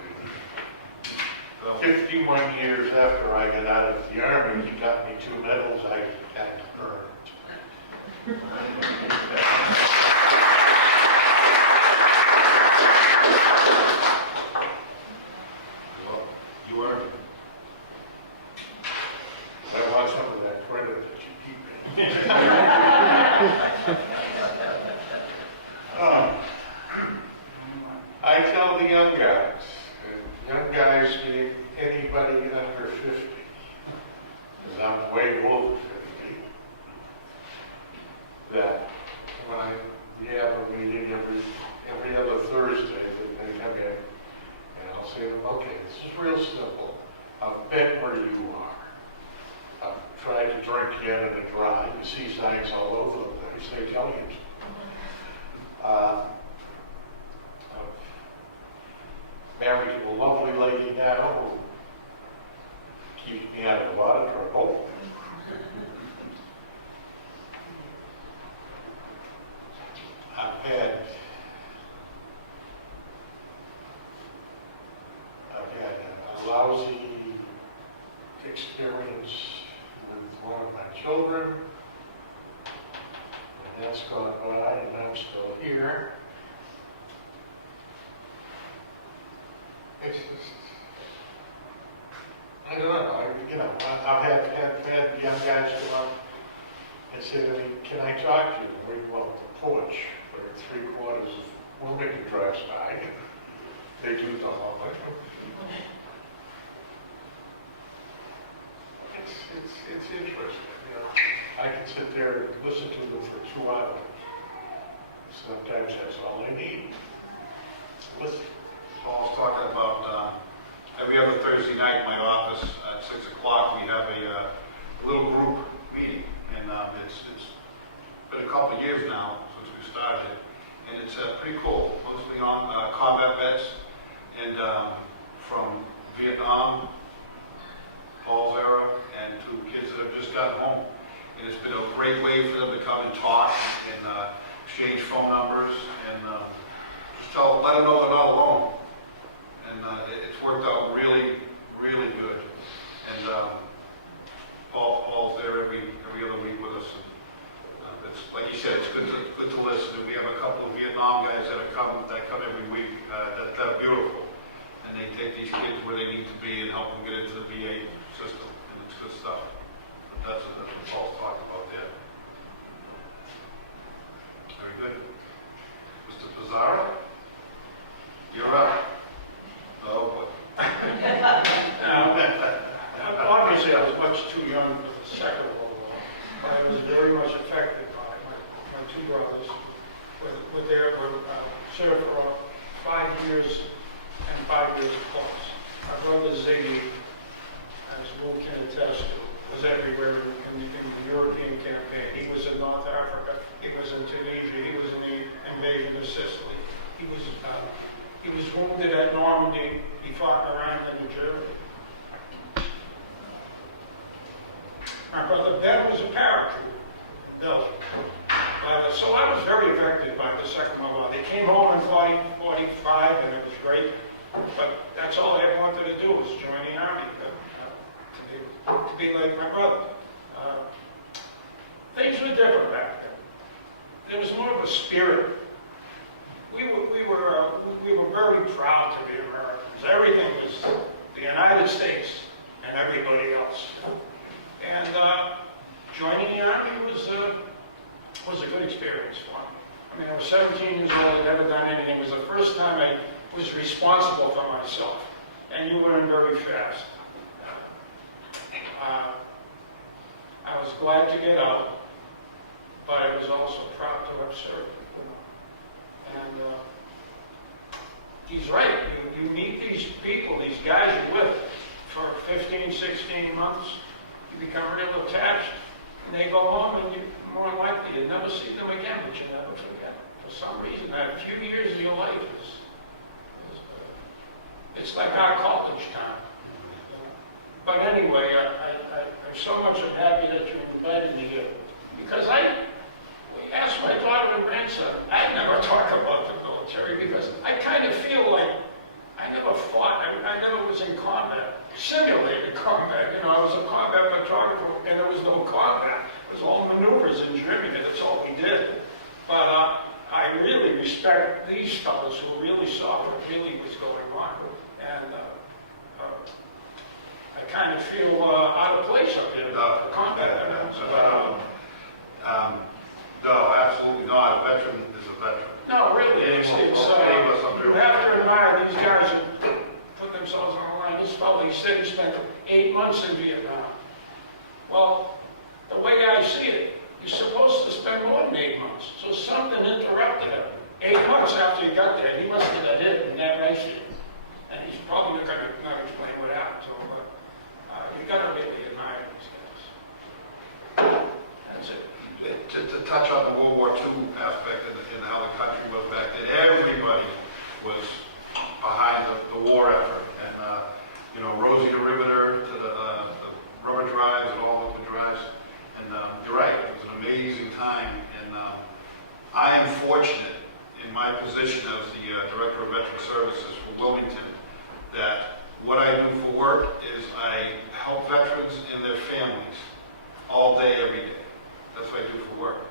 51 years after I got out of the Army, he got me 2 medals I had earned. Well, you earned it. I want some of that credit that you keep me. I tell the young guys, meaning anybody under 50, because I'm way over 50, that when we have a meeting every other Thursday, that they come in, and I'll say to them, okay, this is real simple. I've been where you are. I've tried to drink Canada Dry. You see signs all over the place. They tell you. lousy experience with one of my children. And that's gone by, and I'm still here. It's just, I don't know, I've had young guys come up and say to me, can I talk to you? We go up the porch, where 3/4 of Wilmington drives by. They do the whole thing. It's interesting, I can sit there and listen to them for 2 hours. Sometimes that's all I need. Listen. Paul's talking about every other Thursday night in my office at 6 o'clock, we have a little group meeting. And it's been a couple of years now since we started. And it's pretty cool, mostly on combat vets and from Vietnam, Paul's era, and to kids that have just gotten home. And it's been a great way for them to come and talk and exchange phone numbers and just let them know they're not alone. And it's worked out really, really good. And Paul's there every other week with us. And it's like you said, it's good to listen. And we have a couple of Vietnam guys that come every week that are beautiful. And they take these kids where they need to be and help them get into the VA system. And it's good stuff. That's what Paul's talking about there. Very good. Mr. Pizarro, you're up. Oh, boy. Obviously, I was much too young for the second World War, but I was very much affected by it. My two brothers served for 5 years and 5 years of course. My brother Ziggy, as Will can attest to, was everywhere in the European campaign. He was in North Africa, he was in Tunisia, he was in the invasion of Sicily. He was wounded at Normandy. He fought around in Germany. My brother Ben was a paratrooper in Belgium. So I was very affected by the Second World War. They came home in 45, and it was great. But that's all I wanted to do was join the Army, to be like my brother. Things were different back then. There was more of a spirit. We were very proud to be Americans. Everything was the United States and everybody else. And joining the Army was a good experience for me. I mean, I was 17 years old, I'd never done anything. It was the first time I was responsible for myself. And you learn very fast. I was glad to get out, but I was also proud to have served. And he's right. You meet these people, these guys you're with for 15, 16 months. You become real attached. And they go home and you're more likely to never see them again, but you never forget. For some reason, that few years of your life it's like our college time. But anyway, I'm so much happy that you invited me here. Because I asked my daughter and grandson, I never talk about the military because I kind of feel like I never fought, I never was in combat, simulated combat. I was a combat photographer and there was no combat. It was all maneuvers in Germany, that's all we did. But I really respect these fellows who really saw what really was going on. And I kind of feel out of place up here about the combat. No, absolutely not. A veteran is a veteran. No, really, you have to admire these guys who put themselves on the line. This fellow, he said he spent 8 months in Vietnam. Well, the way I see it, you're supposed to spend more than 8 months. So something interrupted him. 8 months after you got there, he must have got hit in that race. And he's probably not going to explain what happened to him, but you got to really admire these guys. That's it. To touch on the World War II aspect and how the country was back then, everybody was behind the war effort. And, Rosie the Riveter to the rubber drives and all liquid drives. And you're right, it was an amazing time. And I am fortunate in my position as the Director of Veteran Services for Wilmington that what I do for work work is I help veterans and their families all day, every day. That's what I do for work.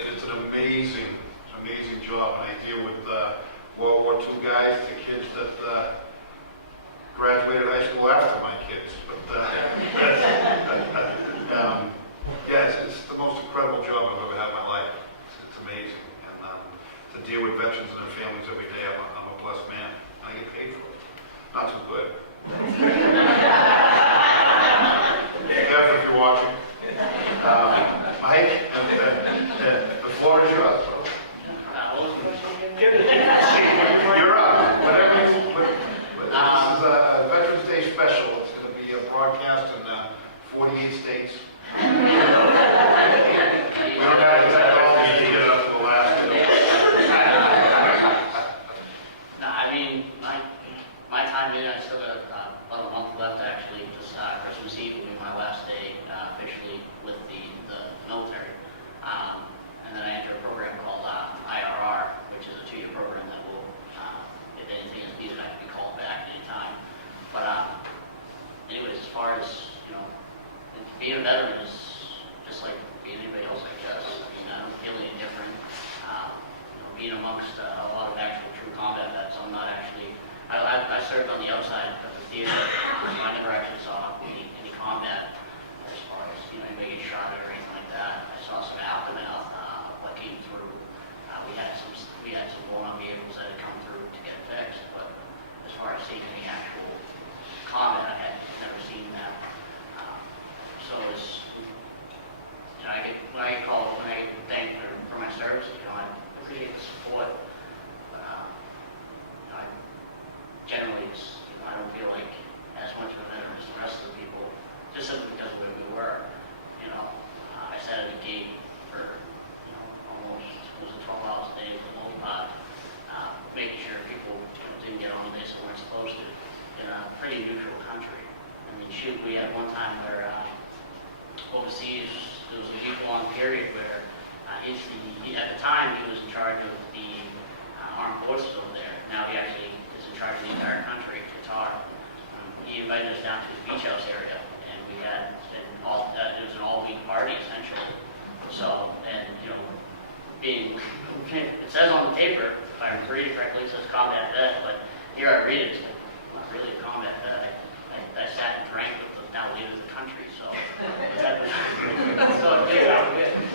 And it's an amazing job. And I deal with World War II guys, the kids that graduated high school after my kids. But yeah, it's the most incredible job I've ever had in my life. It's amazing. And to deal with veterans and their families every day, I'm a blessed man. I get paid for it. Not too good. Jeff, if you're watching. Mike, the floor is yours. You're up. Whatever this is a Veterans Day special. It's going to be broadcast in 48 states. We don't have the technology to get it up to the last two. No, I mean, my time in, I still got about a month left actually. Just Christmas Eve will be my last day officially with the military. And then I enter a program called IRR, which is a 2-year program that will, if anything is needed, I can be called back anytime. But anyways, as far as, being a veteran is just like being anybody else, I guess. I mean, I don't feel any different. Being amongst a lot of actual true combat vets, I'm not actually, I served on the outside of the theater. I never actually saw any combat as far as, anybody get shot or anything like that. I saw some aftermath, what came through. We had some blown-up vehicles that had come through to get fixed, but as far as seeing any actual combat, I had never seen that. So it's, when I get called, when I get thanked for my service, I appreciate the support. But generally, it's, I don't feel like as much of a veteran as the rest of the people, just simply because of where we were. I sat at the gate for almost, it was 12 hours a day for the most part, making sure people didn't get on the base that weren't supposed to in a pretty neutral country. I mean, shoot, we had one time where overseas there was a week-long period where at the time he was in charge of the armed forces over there. Now he actually is in charge of the entire country, Qatar. He invited us down to his beach house area, and we had it was an all-week party essentially. So, and it says on the paper, if I read it correctly, it says combat vet, but here I read it, it's like, I'm not really a combat vet. I sat and drank with the now leader of the country, so. Yeah,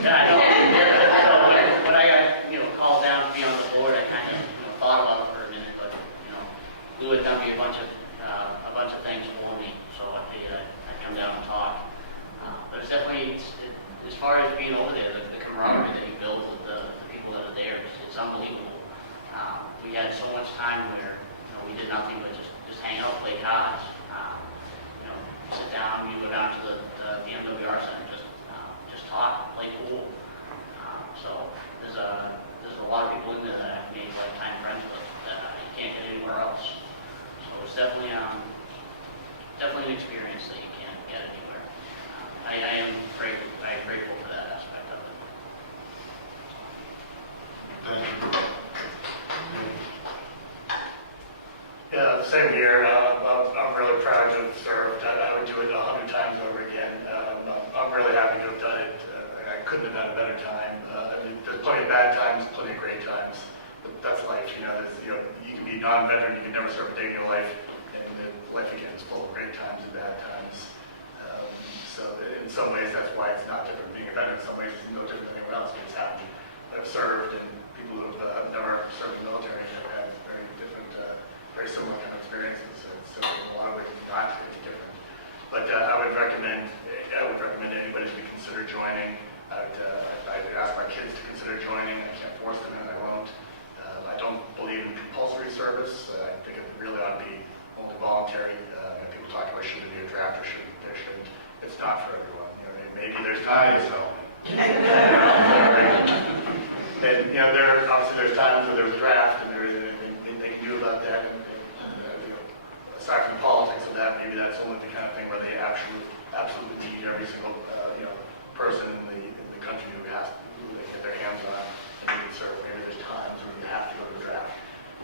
I know. So when I got called down to be on the board, I kind of thought about it for a minute, but Lou had done me a bunch of things for me, so I figured I'd come down and talk. But it's definitely, as far as being over there, the camaraderie that you build with the people that are there, it's unbelievable. We had so much time where we did nothing but just hang out, play cards. Sit down, you go down to the MWR Center, just talk, play pool. So there's a lot of people in there that I've made lifetime friends with that you can't get anywhere else. So it's definitely an experience that you can't get anywhere. I am grateful for that aspect of it. Thank you. Yeah, same here. I'm really proud to have served. I would do it 100 times over again. I'm really happy to have done it. I couldn't have done a better time. There's plenty of bad times, plenty of great times. But that's life. You can be non-veteran, you can never serve a day in your life, and life again is full of great times and bad times. So in some ways, that's why it's not different. Being a veteran in some ways is no different than anyone else. It's happened. I've served, and people who have never served in the military have had very different, very similar kind of experiences. So in a lot of ways, it's not any different. But I would recommend anybody to consider joining. I'd ask my kids to consider joining. I can't force them, and I won't. I don't believe in compulsory service. I think it really ought to be only voluntary. People talk about should there be a draft or there shouldn't. It's not for everyone. Maybe there's times. And there's times where there's a draft, and they can do about that. And aside from politics of that, maybe that's only the kind of thing where they absolutely need every single person in the country who they get their hands on and need to serve. Maybe there's times when you have to go to the draft,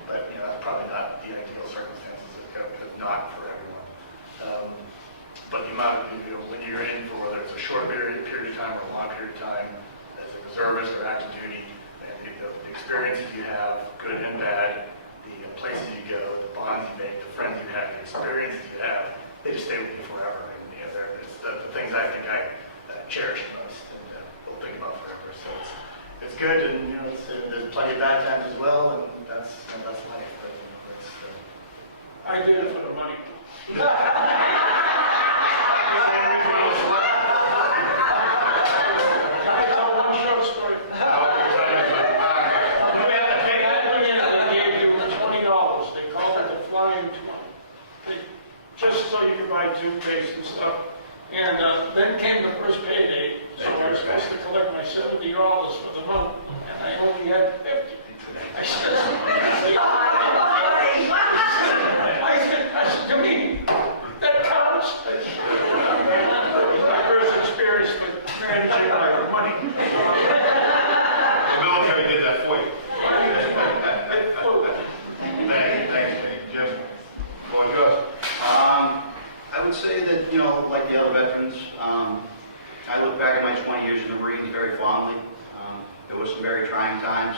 but that's probably not the ideal circumstances. It's not for everyone. good and bad, the places you go, the bonds you make, the friends you have, the experiences you have, they just stay with you forever. And it's the things I think I cherish the most and will think about forever. So it's good, and there's plenty of bad times as well, and that's life. But it's, I did it for the money. I tell one short story. I went in and they gave you $20. They called it the flying 20. Just so you could buy toothpaste and stuff. And then came the first payday, so I was supposed to collect my $70 for the month, and I only had 50. I said, to me, that counts. My first experience with managing my money. The military did that for you. Thanks, Jim. Going good. I would say that, like the other veterans, I look back at my 20 years in the Marines very fondly. There were some very trying times.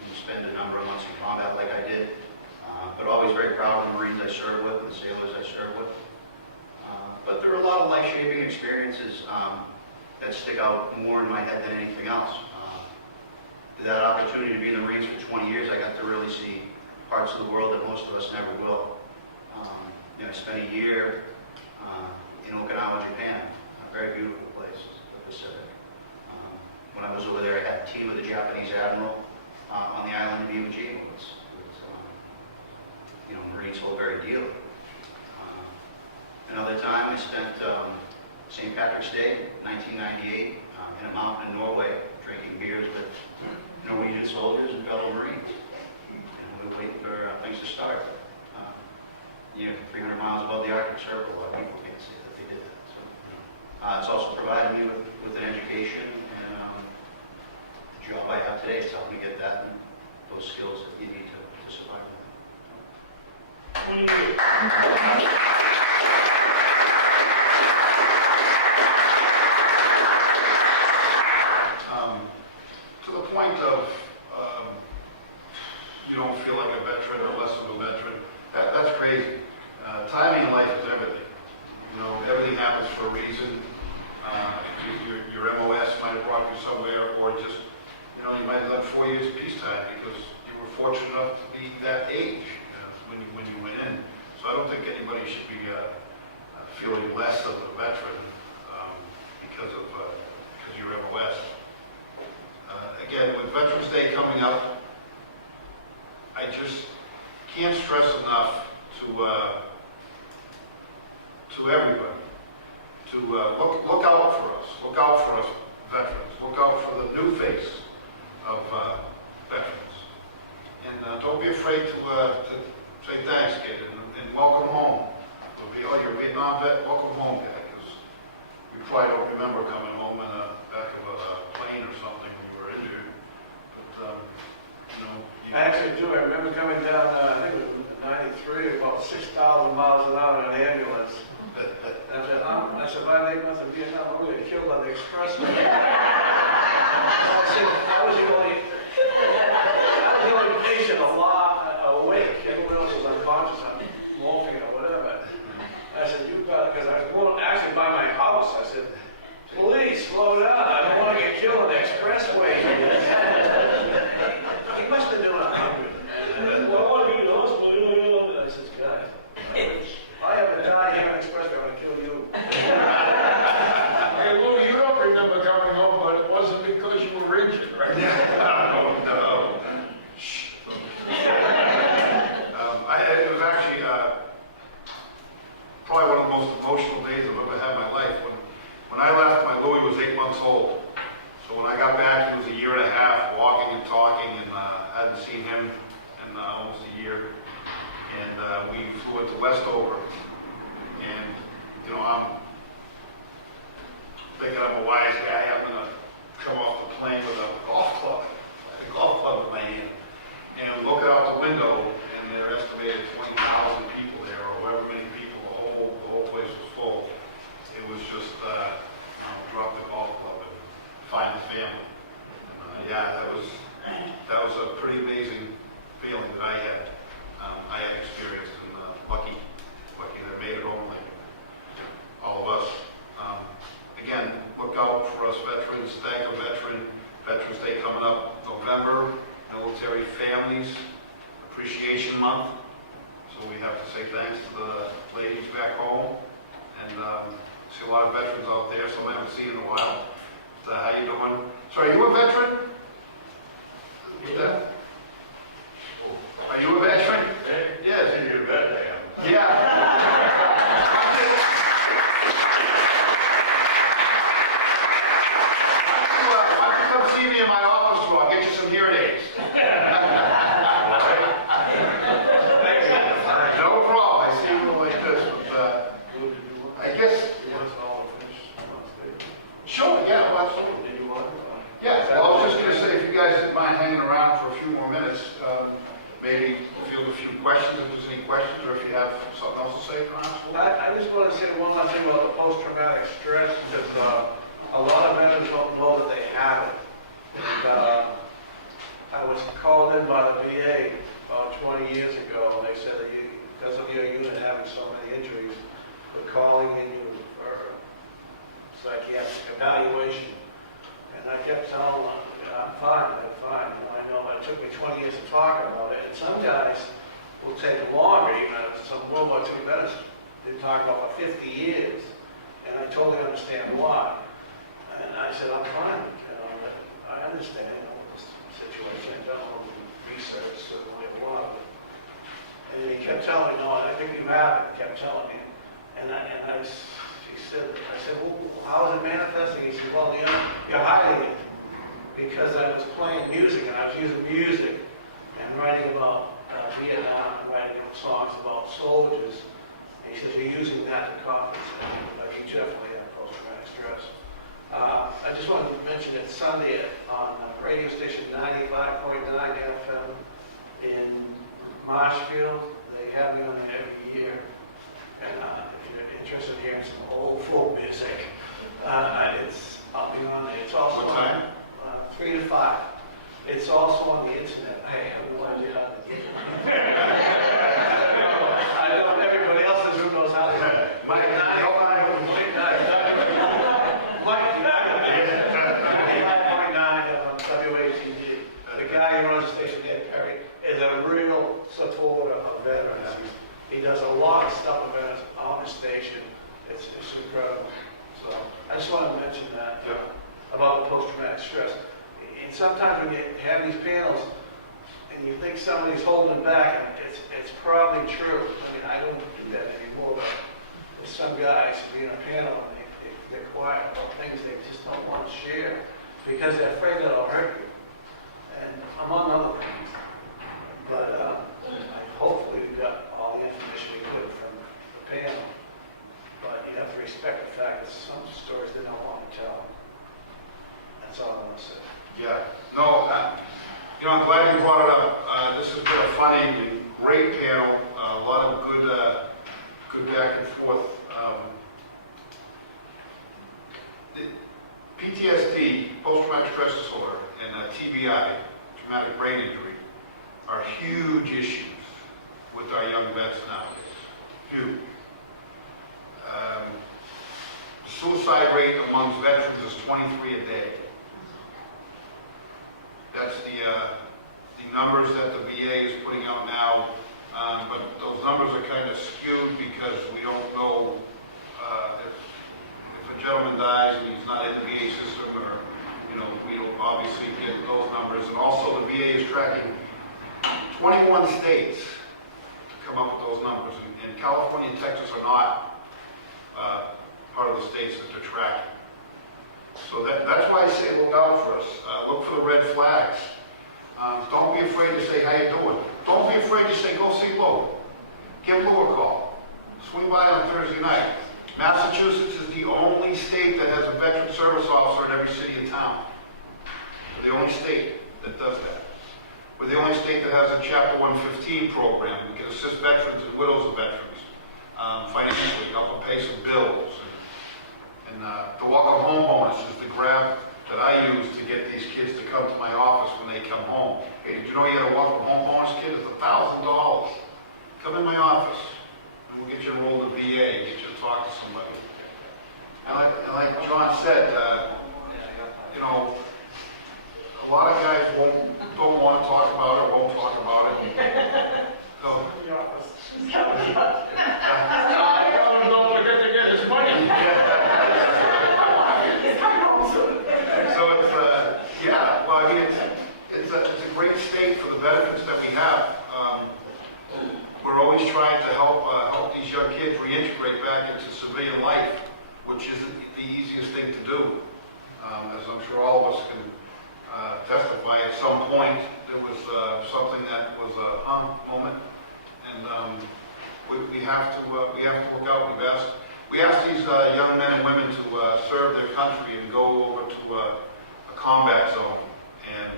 You spend a number of months in combat like I did, but always very proud of the Marines I served with and the sailors I served with. But there were a lot of life-shaping experiences that stick out more in my head than anything else. That opportunity to be in the Marines for 20 years, I got to really see parts of the world that most of us never will. I spent a year in Okinawa, Japan, a very beautiful place, the Pacific. When I was over there, I had a team with the Japanese admiral on the island of Iwo Jima. Marines hold very dearly. Another time, I spent St. Patrick's Day, 1998, in a mountain in Norway, drinking beers with Norwegian soldiers and fellow Marines. And we were waiting for things to start. 300 miles above the Arctic Circle, a lot of people can't say that they did that. So, it's also provided me with an education, and the job I have today is helping me get that and those skills that you need to survive with. To the point of you don't feel like a veteran or less of a veteran, that's crazy. Timing in life is everything. Everything happens for a reason. Your MOS might have brought you somewhere, or just, you might have done 4 years of peacetime because you were fortunate enough to be that age when you went in. So I don't think anybody should be feeling less of a veteran because you're MOS. Again, with Veterans Day coming up, I just can't stress enough to everybody to look out for us. Look out for us, veterans. Look out for the new face of veterans. And don't be afraid to say thanks, kid, and welcome home. You're a Vietnam vet, welcome home, guy, because you probably don't remember coming home in the back of a plane or something when you were injured. But, I actually do. I remember coming down, I think it was 93, about 6,000 miles an hour in an ambulance. And I said, my leg must have been up. I'm going to get killed on the expressway. I said, I was the only patient awake. Everyone else was unconscious. I'm morphing or whatever. I said, you got, because I was going actually by my house. I said, please slow down. I don't want to get killed on the expressway. He must have been doing 100. Well, I want to be in the hospital. I said, guys, I haven't died here on the expressway. I'm going to kill you. Hey, Lou, you don't remember coming home, but it wasn't because you were injured, right? No. It was actually probably one of the most emotional days I've ever had in my life. When I left, my Louie was 8 months old. So when I got back, he was a year and a half, walking and talking, and I hadn't seen him in almost a year. And we flew into Westover. And, I'm thinking I'm a wise guy. I'm going to come off the plane with a golf club in my hand. And look out the window, and there are estimated 20,000 people there, or however many people, the whole place was full. It was just, drop the golf club and find the family. That was a pretty amazing month. So we have to say thanks to the ladies back home. And see a lot of veterans out there, some I haven't seen in a while. So how you doing? So are you a veteran? Yeah. Are you a veteran? Yes. You're a veteran. Yeah. Why don't you come see me in my office, so I'll get you some hearing aids. No problem, I see you like this, but I guess, sure, yeah, well, absolutely. Yeah, well, I was just gonna say, if you guys didn't mind hanging around for a few more minutes, maybe field a few questions, if there's any questions, or if you have something else to say, Council. I just want to say one last thing about the post-traumatic stress, because a lot of veterans don't know that they have it. And, I was called in by the VA about 20 years ago, and they said that because of your unit having so many injuries, we're calling in you for psychiatric evaluation. And I kept telling them, I'm fine. And I know it took me 20 years to talk about it. And some guys will take longer, even some World War II veterans, they talk about for 50 years. And I totally understand why. And I said, I'm fine. I understand this situation. I don't research certainly a lot of it. And he kept telling me, no, I think you have it. He kept telling me. I said, well, how is it manifesting? He said, well, you're hiding it. Because I was playing music, and I was using music and writing about Vietnam and writing songs about soldiers. And he says, you're using that to compensate. Like, you definitely have post-traumatic stress. I just wanted to mention that Sunday on radio station 95.9 FM in Marshfield, they have me on there every year. And if you're interested in hearing some old folk music, I'll be on there. It's also What time? 3 to 5. It's also on the internet. I have no idea how to get it. I know everybody else in this room knows how to get it. Mike, 95.9 WATD. The guy who runs the station, Ed Perry, is a real supporter of veterans. He does a lot of stuff with veterans on the station. It's incredible. So I just want to mention that about the post-traumatic stress. And sometimes when you have these panels and you think somebody's holding back, it's probably true. I mean, I don't do that anymore, but there's some guys who be in a panel and they're quiet about things they just don't want to share because they're afraid that it'll hurt you, and among other things. But hopefully we got all the information we could from the panel. But you have to respect the fact that some stories they don't want to tell. That's all I want to say. Yeah, no, I'm glad you brought it up. This has been a funny, great panel, a lot of good back and forth. PTSD, post-traumatic stress disorder, and TBI, traumatic brain injury, are huge issues with our young vets nowadays. Huge. Suicide rate amongst veterans is 23 a day. That's the numbers that the VA is putting out now, but those numbers are kind of skewed because we don't know if a gentleman dies and he's not in the VA system, or we don't obviously get those numbers. And also the VA is tracking 21 states to come up with those numbers, and California and Texas are not part of the states that they're tracking. So that's why I say look out for us. Look for the red flags. Don't be afraid to say how you doing. Don't be afraid to say go see Lou. Give Lou a call. Swing by on Thursday night. Massachusetts is the only state that has a veteran service officer in every city and town. We're the only state that does that. We're the only state that has a Chapter 115 program. We can assist veterans and widows of veterans financially, help them pay some bills. And the welcome home bonus is the grab that I use to get these kids to come to my office when they come home. Hey, did you know you had a welcome home bonus, kid? It's $1,000. Come in my office, and we'll get you enrolled in VA, get you to talk to somebody. And like John said, a lot of guys don't want to talk about it, won't talk about it. They'll always trying to help these young kids reintegrate back into civilian life, which isn't the easiest thing to do. As I'm sure all of us can testify, at some point there was something that was a moment, and we have to look out. We asked these young men and women to serve their country and go over to a combat zone, and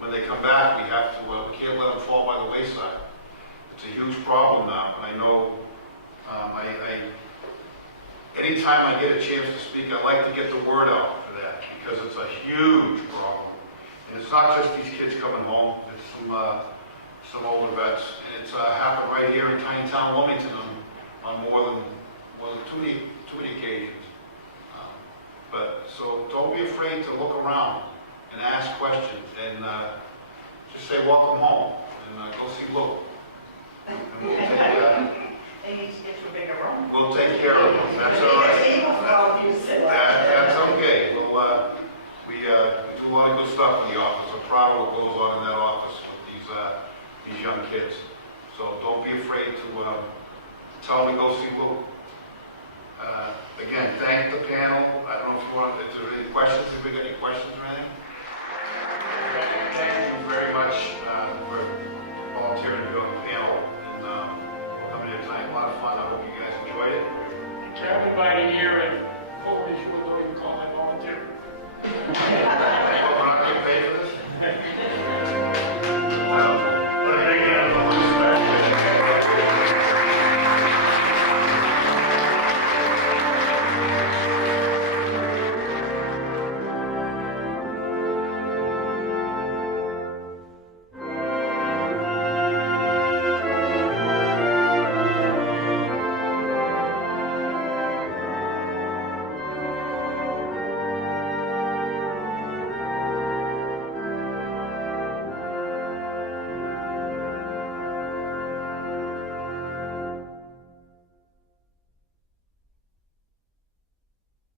when they come back, we can't let them fall by the wayside. It's a huge problem now, and I know anytime I get a chance to speak, I like to get the word out for that, because it's a huge problem. And it's not just these kids coming home, it's some older vets, and it's happened right here in tiny town Wilmington on more than too many occasions. So don't be afraid to look around and ask questions, and just say welcome home, and go see Lou. And we'll take care of them. That's all right. That's okay. We do a lot of good stuff in the office. I'm proud of what goes on in that office with these young kids. So don't be afraid to tell them to go see Lou. Again, thank the panel. I don't know if there are any questions. Have we got any questions or anything? Thank you very much.